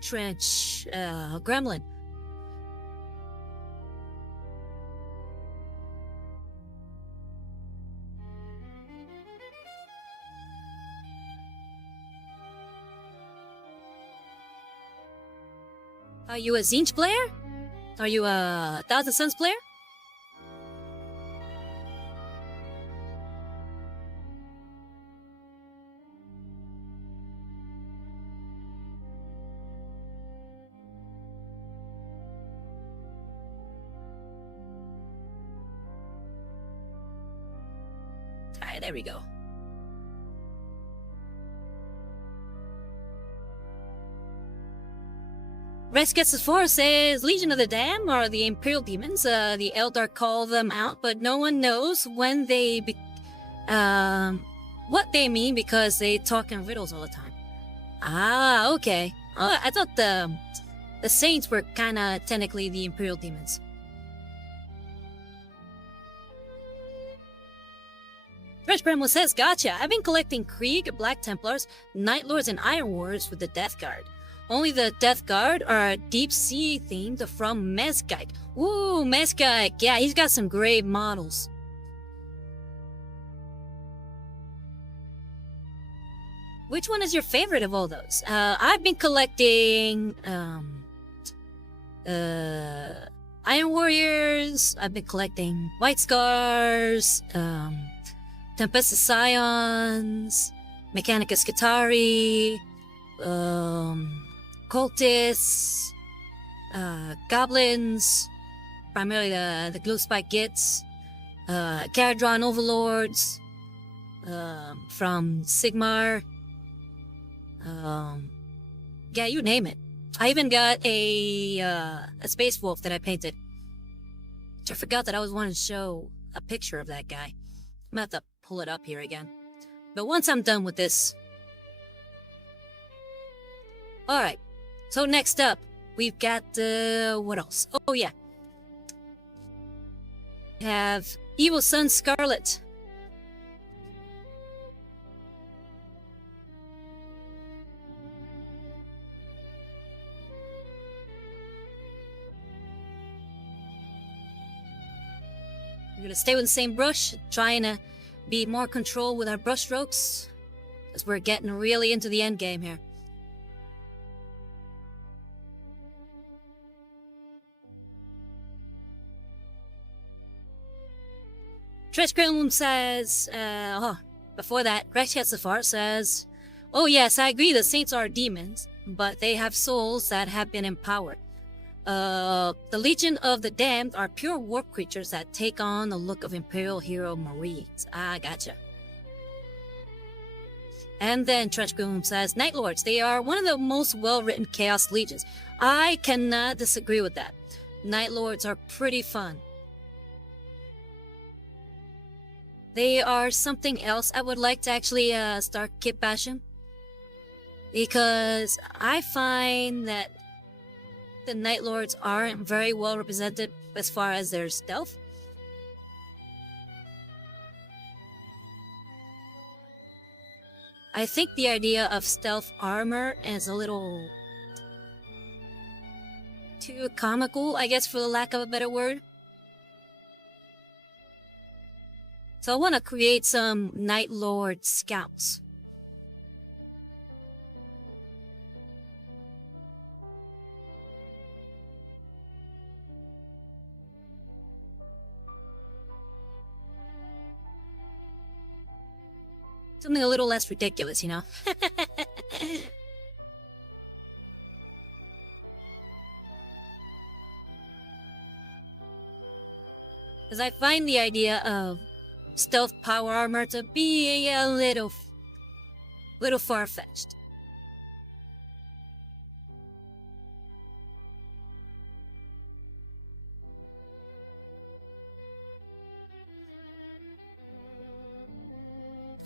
Tzeentch, Gremlin. Are you a Tzeentch player? Are you a Thousand Suns player? Alright, there we go. Res gets as far says Legion of the Damned are the Imperial Demons. The Eldar call them out, but no one knows when they what they mean because they talk in riddles all the time. Ah, okay. I thought the Saints were kind of technically the Imperial Demons. Fresh Bramwell says, gotcha. I've been collecting Krieg, Black Templars, Night Lords, and Iron Warriors with the Death Guard. Only the Death Guard are deep sea themed from Mesgite. Ooh, Mesgite. Yeah, he's got some great models. Which one is your favorite of all those? I've been collecting Iron Warriors. I've been collecting White Scars, Tempest Scions, Mechanicus Skitari, Cultists, Goblins, primarily the Glue Spike Gits, Caradron Overlords, from Sigmar, yeah, you name it. I even got a Space Wolf that I painted. I forgot that I was wanting to show a picture of that guy. I'm gonna have to pull it up here again. But once I'm done with this... Alright, so next up, we've got, what else? Oh yeah. We have Evil Sun Scarlet. We're gonna stay with the same brush, trying to be more control with our brush strokes, as we're getting really into the end game here. Trish Grimlum says, before that, Rex Hetzafar says, oh yes, I agree the Saints are demons, but they have souls that have been empowered. The Legion of the Damned are pure warp creatures that take on the look of Imperial Hero Marines. Ah, gotcha. And then Trench Gloom says, Night Lords, they are one of the most well-written Chaos Legions. I cannot disagree with that. Night Lords are pretty fun. They are something else I would like to actually start kitbashing. Because I find that the Night Lords aren't very well represented as far as their stealth. I think the idea of stealth armor is a little too comical, I guess, for the lack of a better word. So I want to create some Night Lord scouts. Something a little less ridiculous, you know? Because I find the idea of stealth power armor to be a little far-fetched.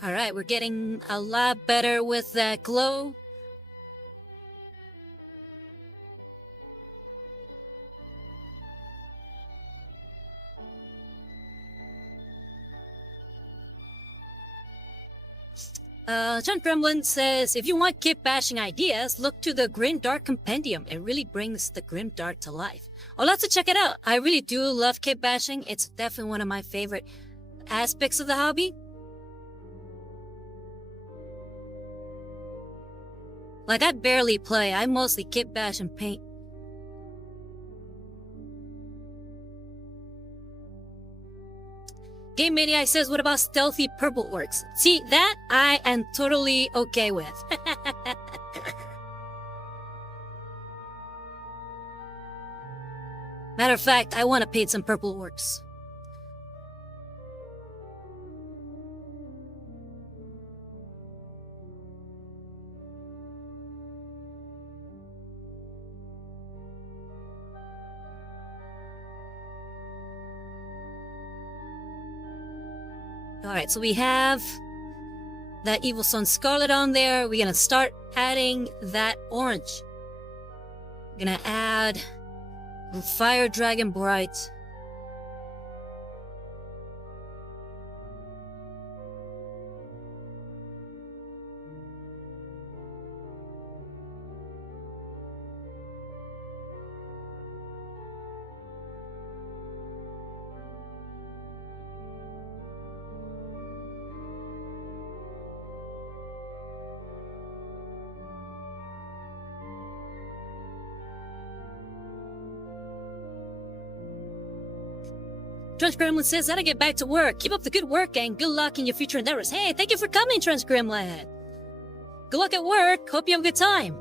Alright, we're getting a lot better with that glow. John Gremlin says, if you want kit bashing ideas, look to the Grim Dark Compendium. It really brings the Grim Dark to life. I'll have to check it out. I really do love kit bashing. It's definitely one of my favorite aspects of the hobby. Like, I barely play. I mostly kit bash and paint. Game Maniac says, what about stealthy purple orcs? See, that I am totally okay with. Matter of fact, I want to paint some purple orcs. Alright, so we have that Evil Sun Scarlet on there. We're gonna start adding that orange. We're gonna add Fire Dragon Bright. Trans Gremlin says, gotta get back to work. Keep up the good work and good luck in your future endeavors. Hey, thank you for coming, Trans Gremlin. Good luck at work. Hope you have a good time.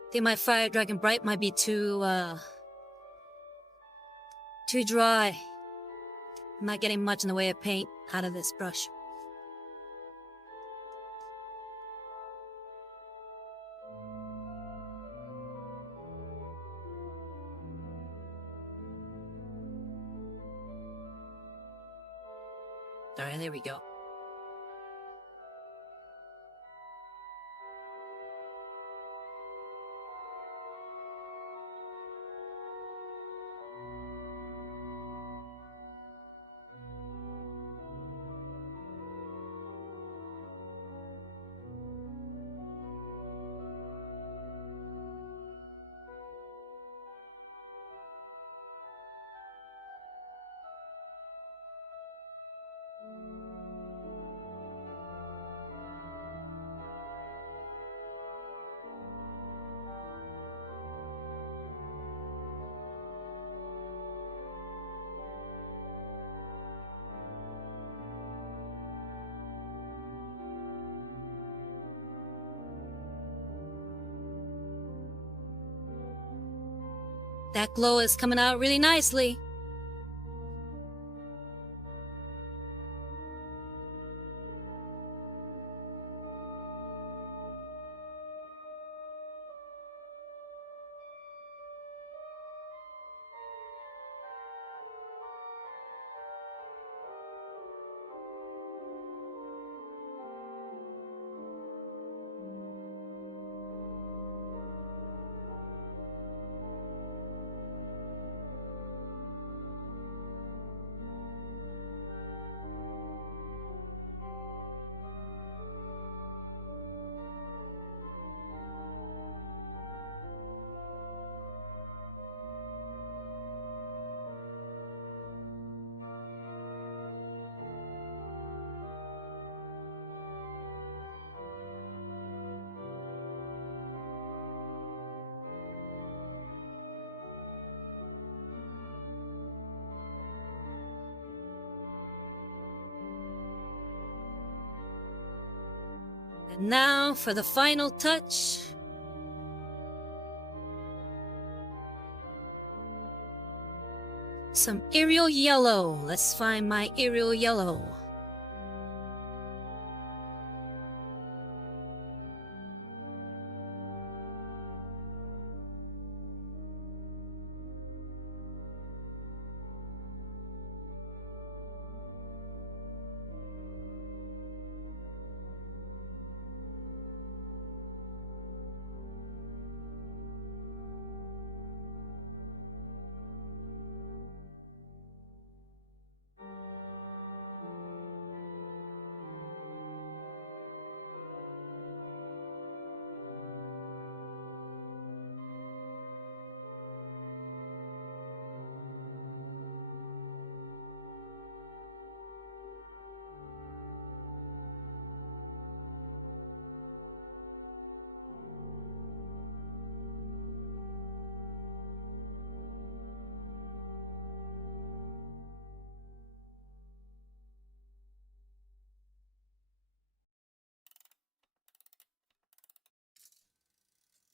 I think my Fire Dragon Bright might be too dry. I'm not getting much in the way of paint out of this brush. Alright, there we go. That glow is coming out really nicely. Now for the final touch. Some aerial yellow. Let's find my aerial yellow.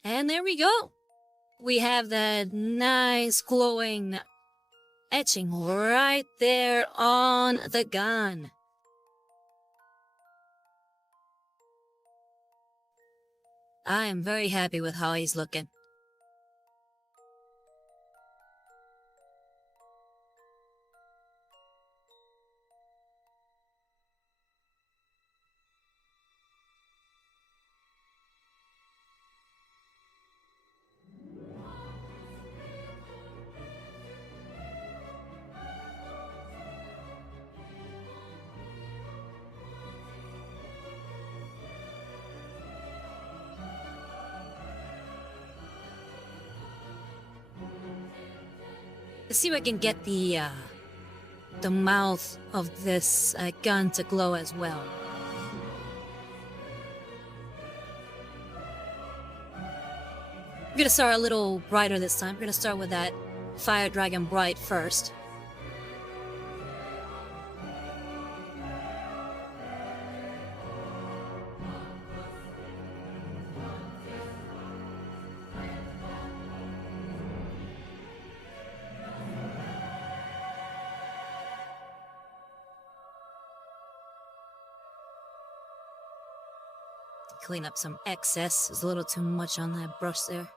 And there we go. We have that nice glowing etching right there on the gun. I am very happy with how he's looking. Let's see if I can get the mouth of this gun to glow as well. I'm gonna start a little brighter this time. We're gonna start with that Fire Dragon Bright first. Clean up some excess. There's a little too much on that brush there.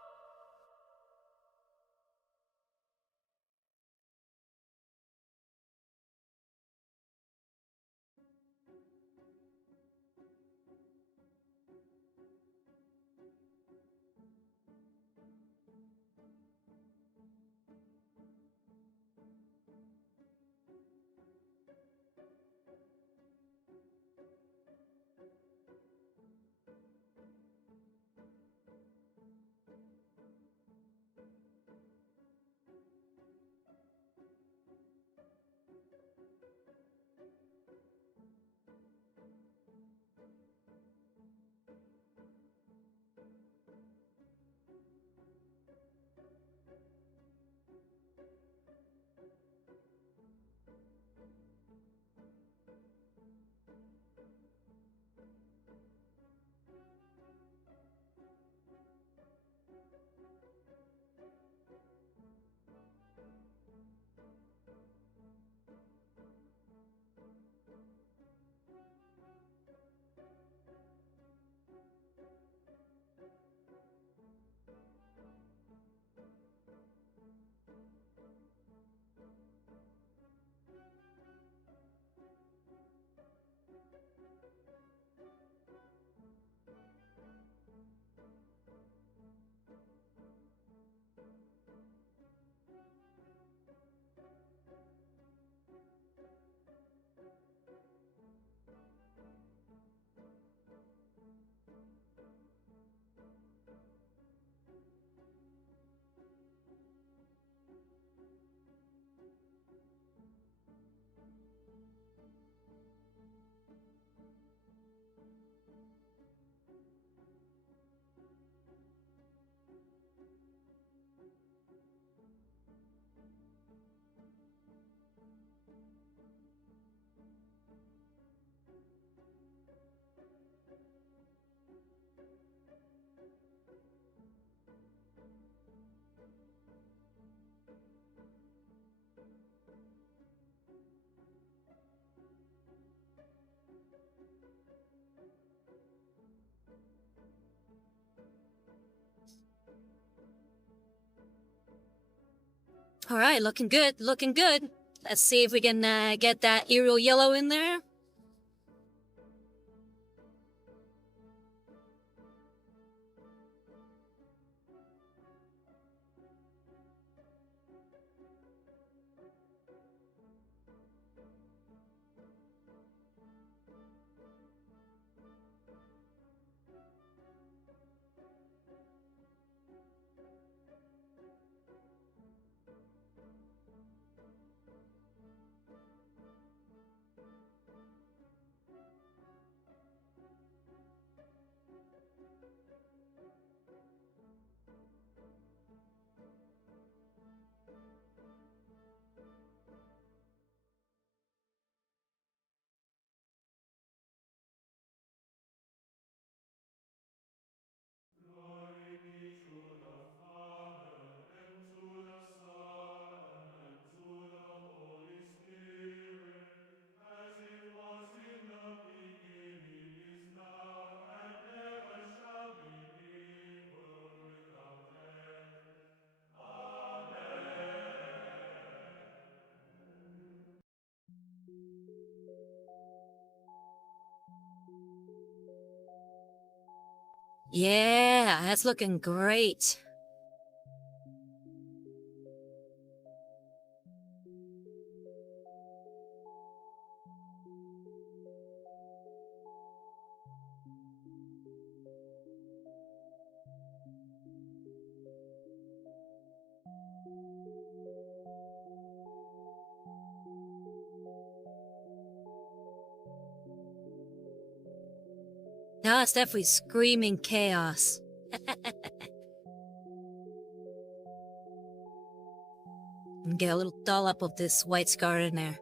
All right, looking good, looking good. Let's see if we can get that aerial yellow in there. Yeah, that's looking great. Now it's definitely screaming chaos. And get a little dollop of this white scar in there.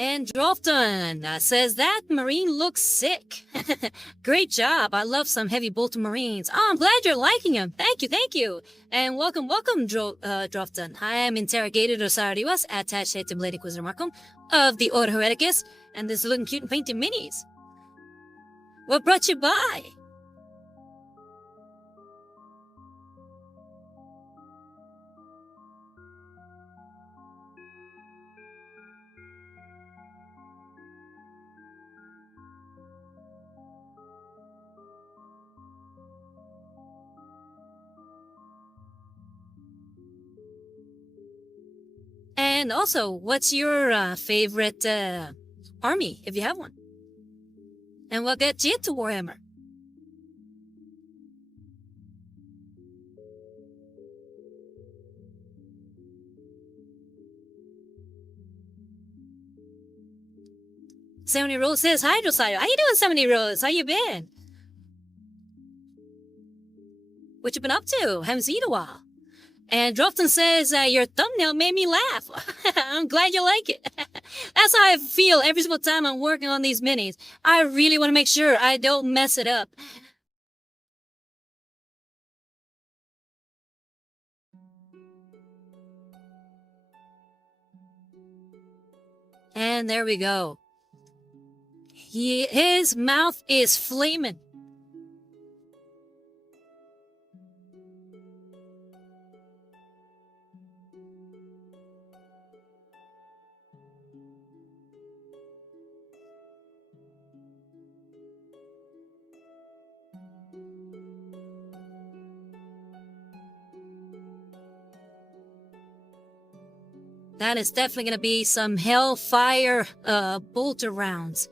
And Drofton says that Marine looks sick. Great job. I love some heavy bolter Marines. Oh, I'm glad you're liking them. Thank you, thank you. And welcome, Drofton. I am Interrogated Osariwas, attached to Blade Inquisitor Markham of the Order Hereticus, and this is looking cute and painted minis. What brought you by? And also, what's your favorite army, if you have one? And what got you into Warhammer? Seventy Rose says, "Hi, Josiah. How you doing, 70 Rose? How you been? What you been up to? Haven't seen you in a while." And Drofton says, your thumbnail made me laugh. I'm glad you like it. That's how I feel every single time I'm working on these minis. I really want to make sure I don't mess it up. And there we go. His mouth is flaming. That is definitely going to be some hellfire bolter rounds.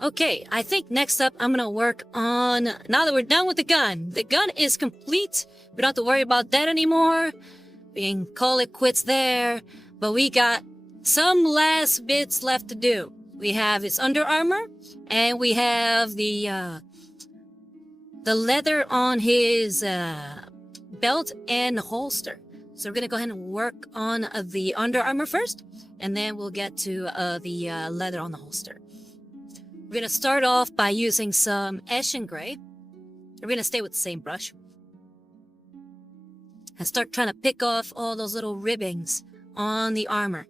Okay, I think next up I'm gonna work on, now that we're done with the gun. The gun is complete. We don't have to worry about that anymore. We can call it quits there. But we got some last bits left to do. We have his under armor, and we have the leather on his belt and holster. So we're gonna go ahead and work on the under armor first, and then we'll get to the leather on the holster. We're gonna start off by using some Ashen Gray. We're gonna stay with the same brush. And start trying to pick off all those little ribbings on the armor.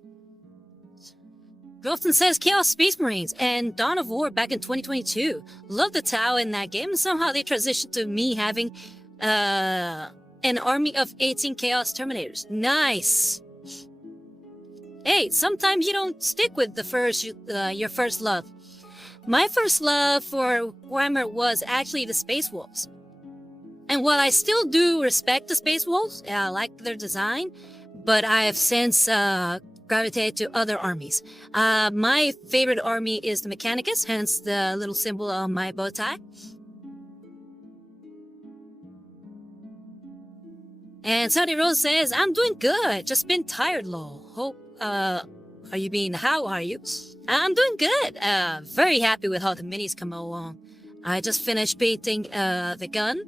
Drofton says Chaos Space Marines and Dawn of War back in 2022. Love the Tau in that game. Somehow they transitioned to me having an army of 18 Chaos Terminators. Nice! Hey, sometimes you don't stick with the your first love. My first love for Warhammer was actually the Space Wolves. And while I still do respect the Space Wolves, I like their design, but I have since gravitated to other armies. My favorite army is the Mechanicus, hence the little symbol on my bow tie. And Sunny Rose says, I'm doing good, just been tired, lol. Hope, how are you? I'm doing good. Very happy with how the minis come along. I just finished painting the gun.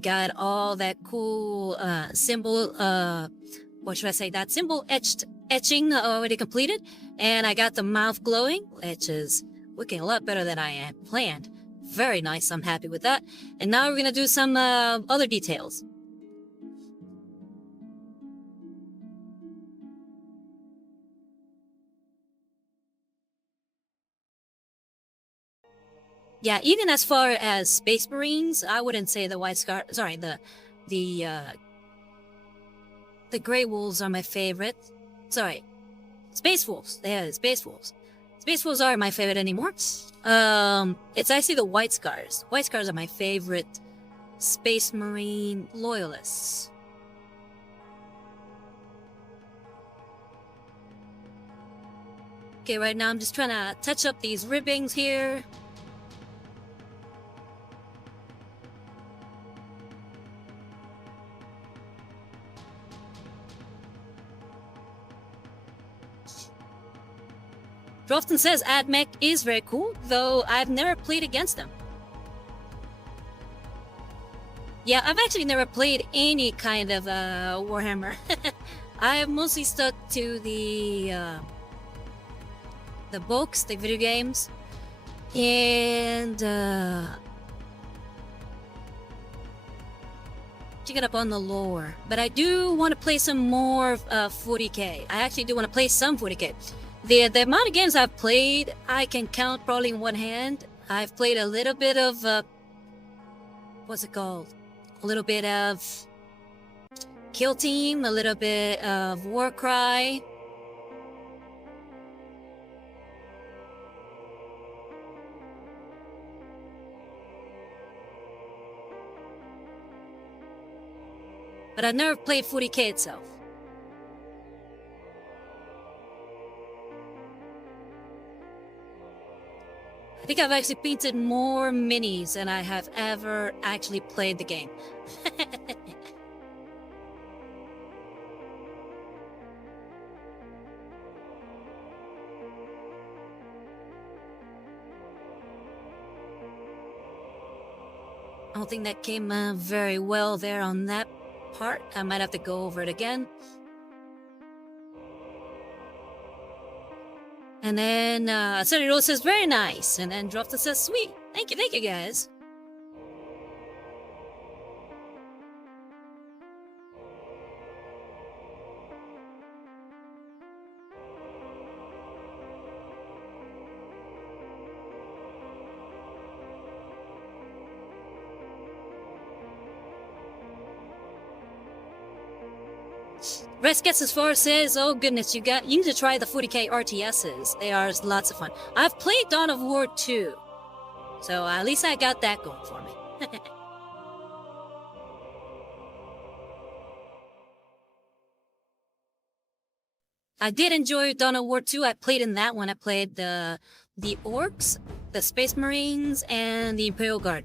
Got all that cool symbol, what should I say, that symbol etching already completed. And I got the mouth glowing, which is looking a lot better than I had planned. Very nice, I'm happy with that. And now we're gonna do some other details. Yeah, even as far as Space Marines, I wouldn't say the White Scar. Sorry, the Grey Wolves are my favorite. Sorry, Space Wolves. Yeah, Space Wolves. Space Wolves aren't my favorite anymore. It's actually the White Scars. White Scars are my favorite Space Marine loyalists. Okay, right now I'm just trying to touch up these ribbings here. Drofton says AdMech is very cool, though I've never played against them. Yeah, I've actually never played any kind of Warhammer. I have mostly stuck to the books, the video games, and check it up on the lore. But I do want to play some more 40k. I actually do want to play some 40k. The amount of games I've played, I can count probably in one hand. I've played a little bit of, what's it called? A little bit of Kill Team, a little bit of Warcry. But I've never played 40k itself. I think I've actually painted more minis than I have ever actually played the game. I don't think that came very well there on that part. I might have to go over it again. And then Sunny Rose says, very nice. And then Drofton says, sweet. Thank you guys. Rest gets as far says, oh goodness, you need to try the 40k RTSs. They are lots of fun. I've played Dawn of War 2, so at least I got that going for me. I did enjoy Dawn of War 2. I played in that one. I played the the Orcs, the Space Marines, and the Imperial Guard.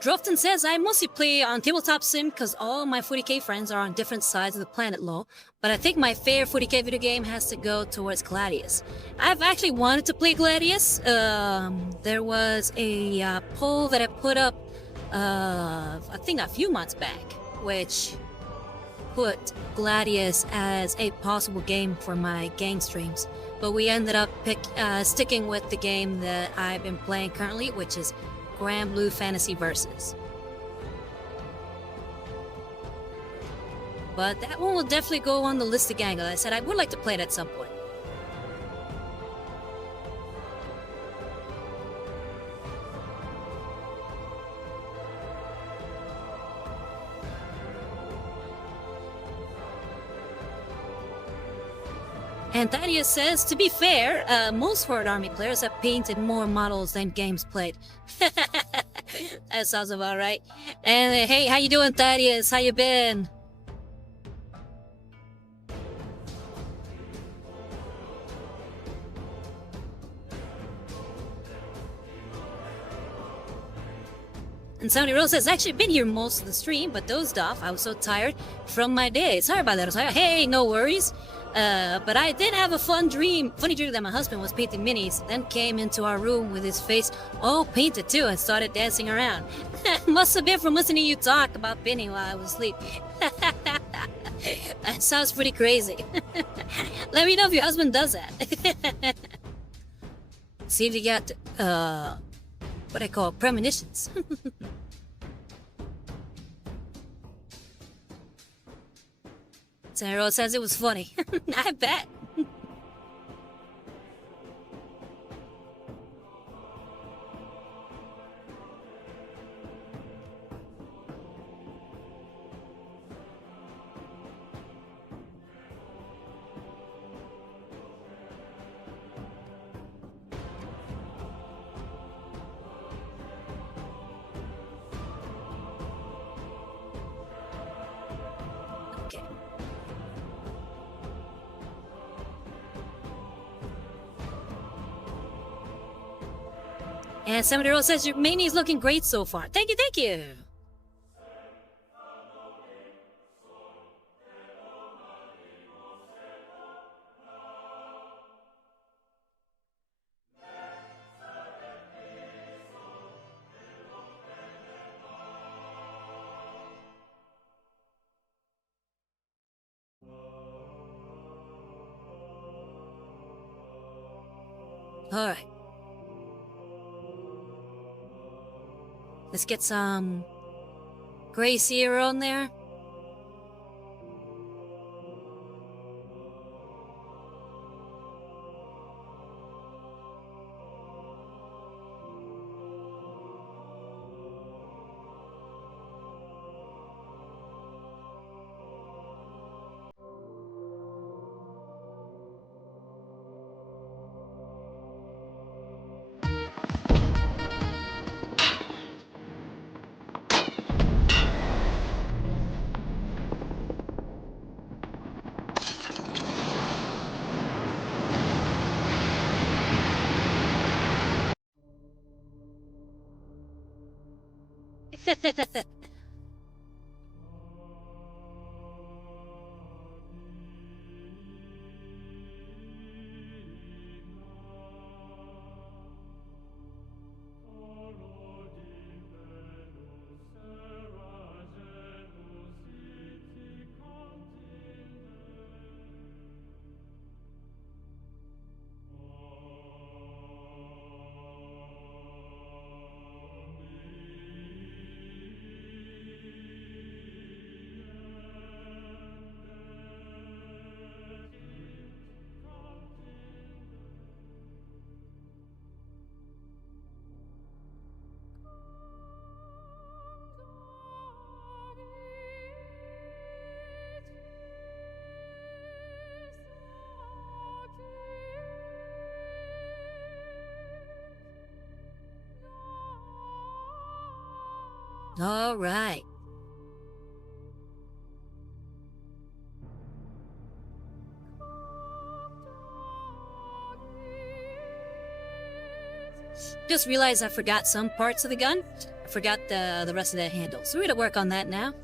Drofton says, I mostly play on tabletop sim because all my 40k friends are on different sides of the planet, lol. But I think my favorite 40k video game has to go towards Gladius. I've actually wanted to play Gladius. There was a poll that I put up, I think a few months back, which put Gladius as a possible game for my gang streams. But we ended up sticking with the game that I've been playing currently, which is Grand Blue Fantasy Versus. But that one will definitely go on the list again. Like I said, I would like to play it at some point. And Thaddeus says, to be fair, most Horde Army players have painted more models than games played. That sounds about right. And hey, how you doing, Thaddeus? How you been? And Somebody Rose says, actually been here most of the stream, but dozed off. I was so tired from my day. Sorry about that. I was like, hey, no worries. But I did have a funny dream that my husband was painting minis, then came into our room with his face all painted too and started dancing around. Must have been from listening to you talk about painting while I was asleep. That sounds pretty crazy. Let me know if your husband does that. See if you got, what I call premonitions. Sarah says it was funny. I bet. And somebody else says your mini is looking great so far. Thank you, thank you. All right. Let's get some gray sear on there. All right. Just realized I forgot some parts of the gun. I forgot the rest of the handle. So we're gonna work on that now.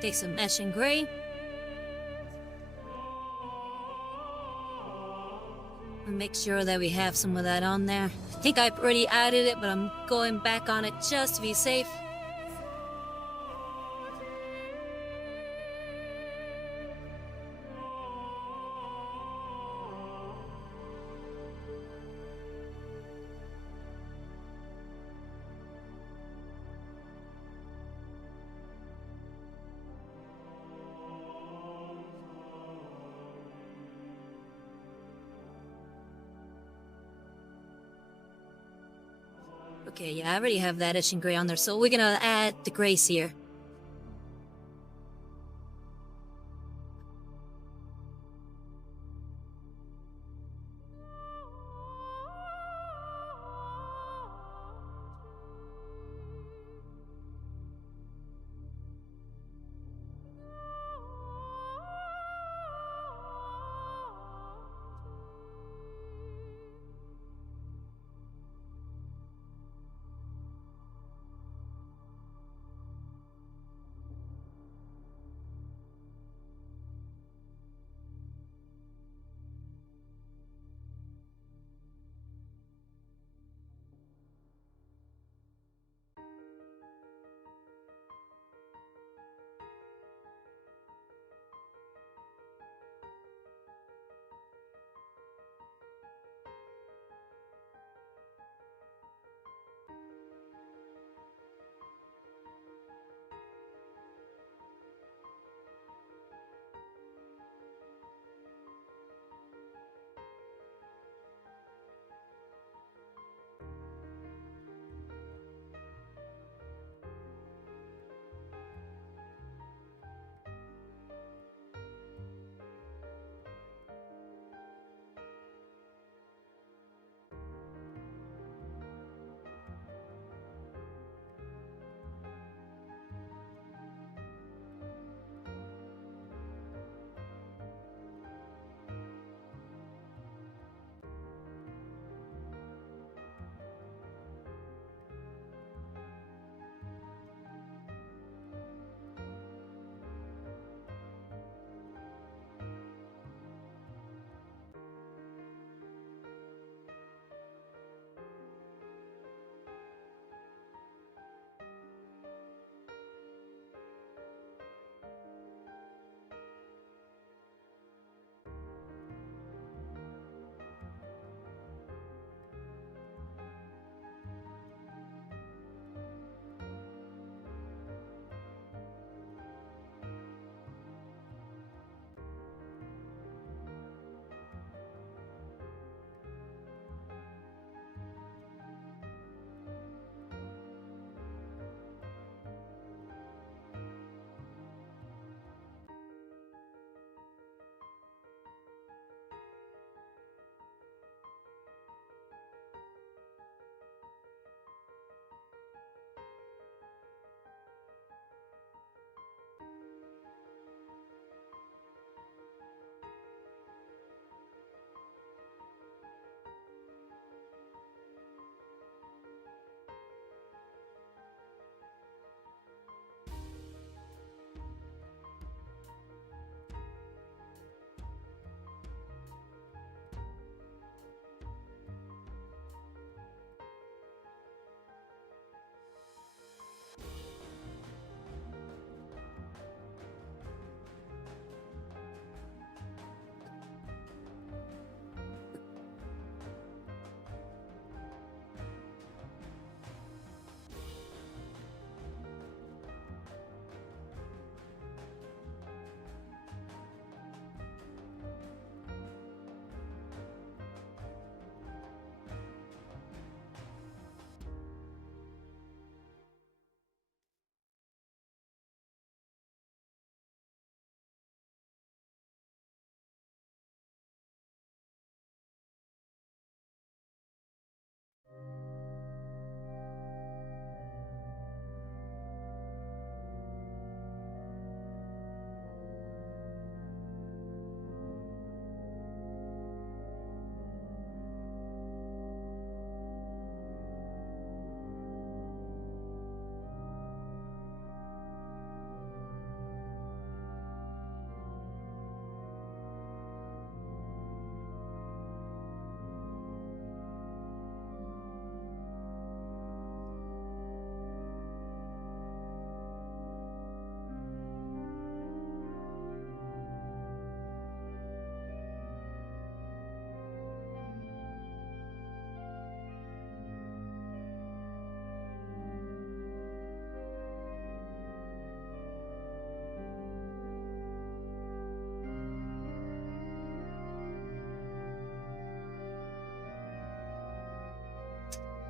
Take some mesh and gray. And make sure that we have some of that on there. I think I've already added it, but I'm going back on it just to be safe. Okay, yeah, I already have that etching gray on there, so we're gonna add the grays here.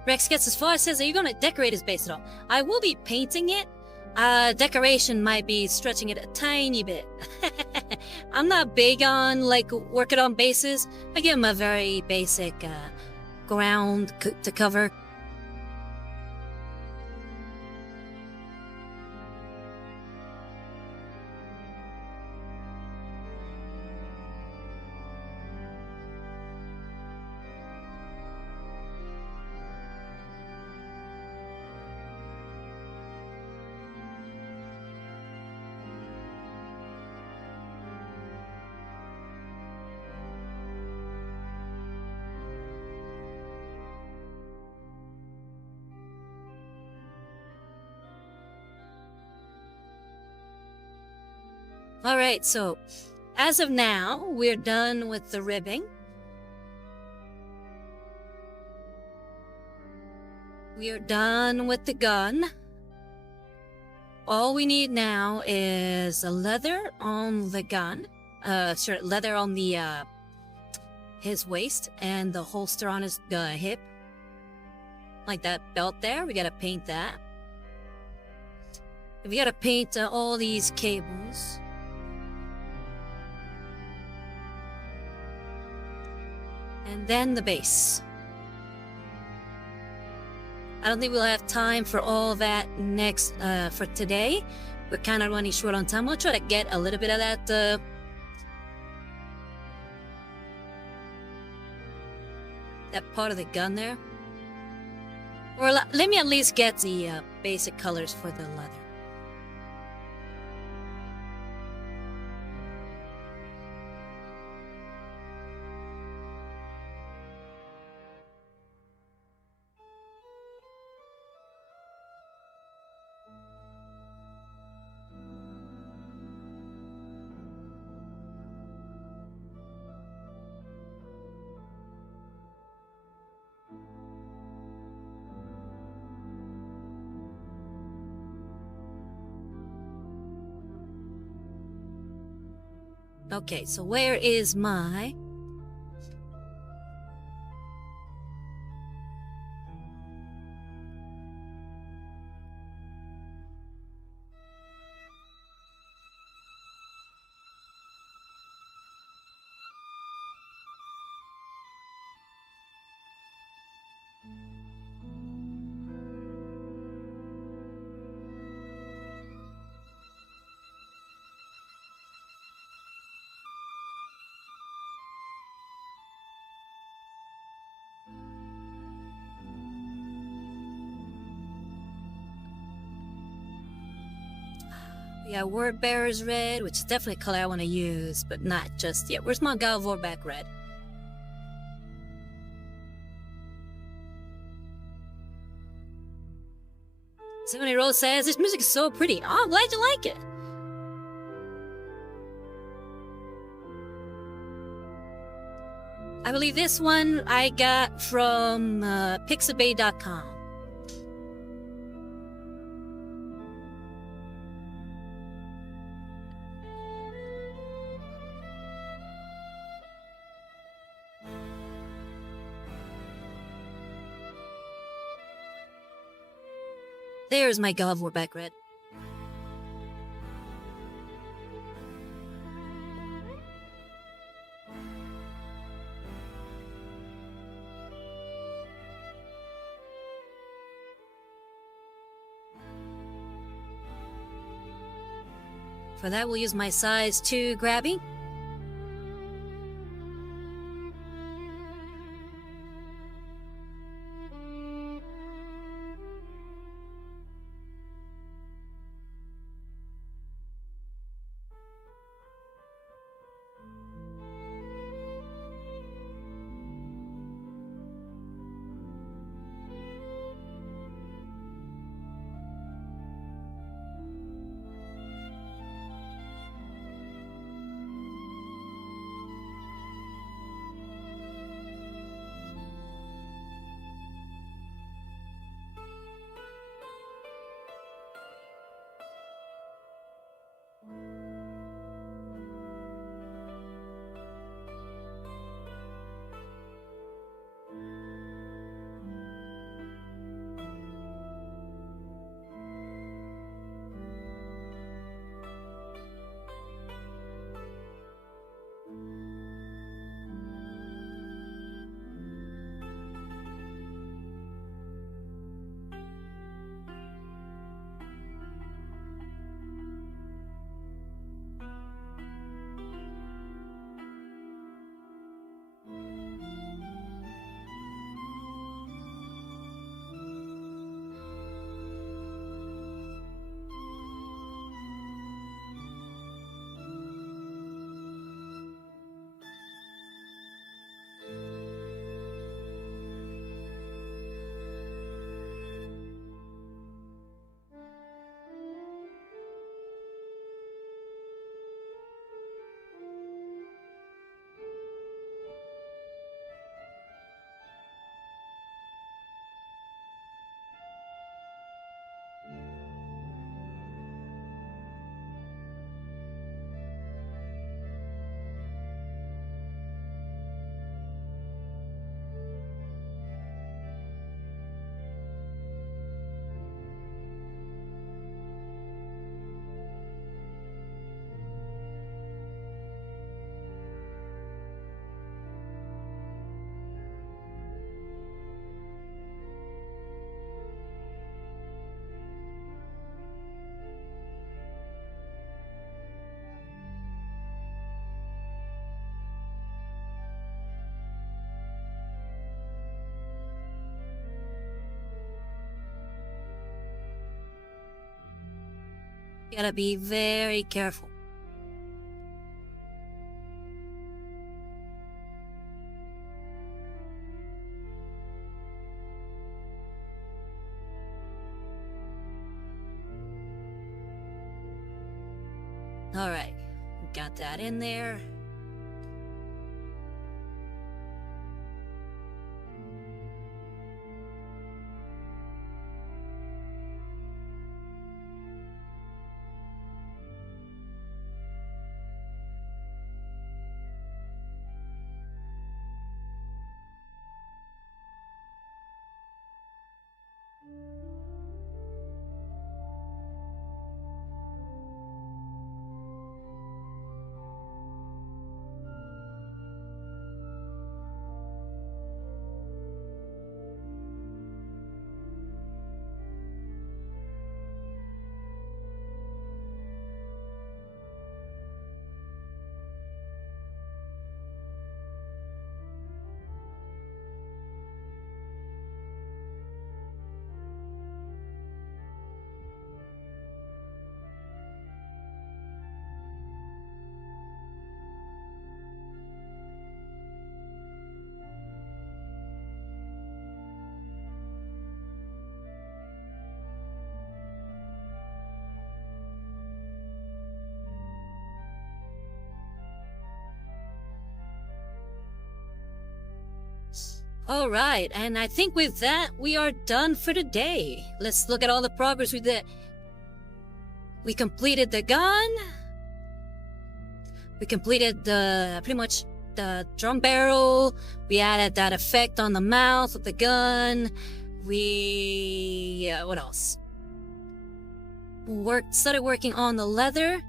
Rex gets as far as says, are you gonna decorate his base at all? I will be painting it. Decoration might be stretching it a tiny bit. I'm not big on, like, working on bases. I give him a very basic, ground to cover. Alright, so as of now, we're done with the ribbing. We are done with the gun. All we need now is a leather on the gun. Leather on the his waist and the holster on his hip. Like that belt there, we gotta paint that. We gotta paint all these cables. And then the base. I don't think we'll have time for all that next for today. We're kind of running short on time. We'll try to get a little bit of that that part of the gun there. Or let me at least get the basic colors for the leather. Okay, so where is my... Yeah, Word Bearer's red, which is definitely a color I want to use, but not just yet. Where's my Vorback red? Seven-year-old says, this music is so pretty. Oh, I'm glad you like it. I believe this one I got from pixabay.com. There's my Vorback red. For that, we'll use my size 2 grabby. You gotta be very careful. Alright, got that in there. Alright, and I think with that, we are done for the day. Let's look at all the progress we did. We completed the gun. We completed pretty much the drum barrel. We added that effect on the mouth of the gun. What else? Started working on the leather.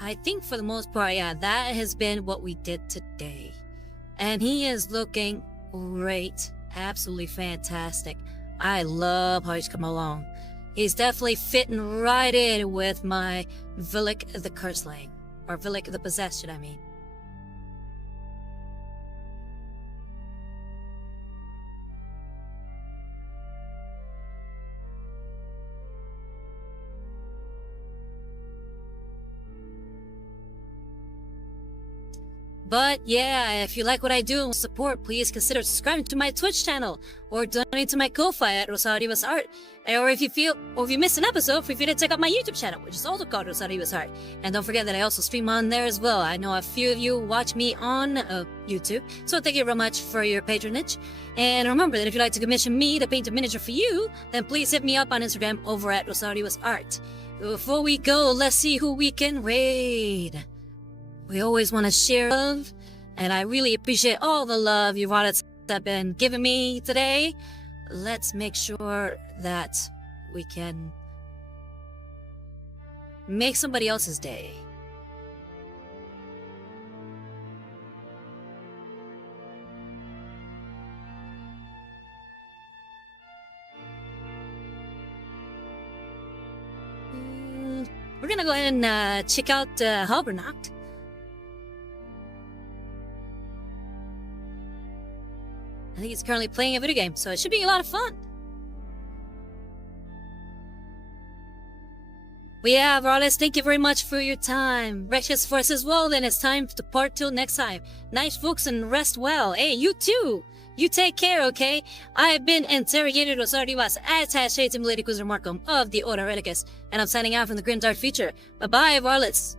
I think for the most part, yeah, that has been what we did today. And he is looking great. Absolutely fantastic. I love how he's come along. He's definitely fitting right in with my Villic the Curseling. Or Villic the Possessed, I mean. But yeah, if you like what I do and want support, please consider subscribing to my Twitch channel or donate to my Ko-Fi at Rosario's Art. Or if you missed an episode, feel free to check out my YouTube channel, which is also called Rosario's Art. And don't forget that I also stream on there as well. I know a few of you watch me on YouTube, so thank you very much for your patronage. And remember that if you'd like to commission me to paint a miniature for you, then please hit me up on Instagram over at Rosario's Art. Before we go, let's see who we can raid. We always want to share love, and I really appreciate all the love you have been giving me today. Let's make sure that we can make somebody else's day. We're gonna go ahead and check out Halbernacht. I think he's currently playing a video game, so it should be a lot of fun. We have Arliss, thank you very much for your time. Precious for us as well, then it's time to part till next time. Nice folks and rest well. Hey, you too! You take care, okay? I have been interrogated Rosariwas as #Lady Markham of the Order Relicus, and I'm signing out from the Grim Dark Future. Bye-bye, Arliss.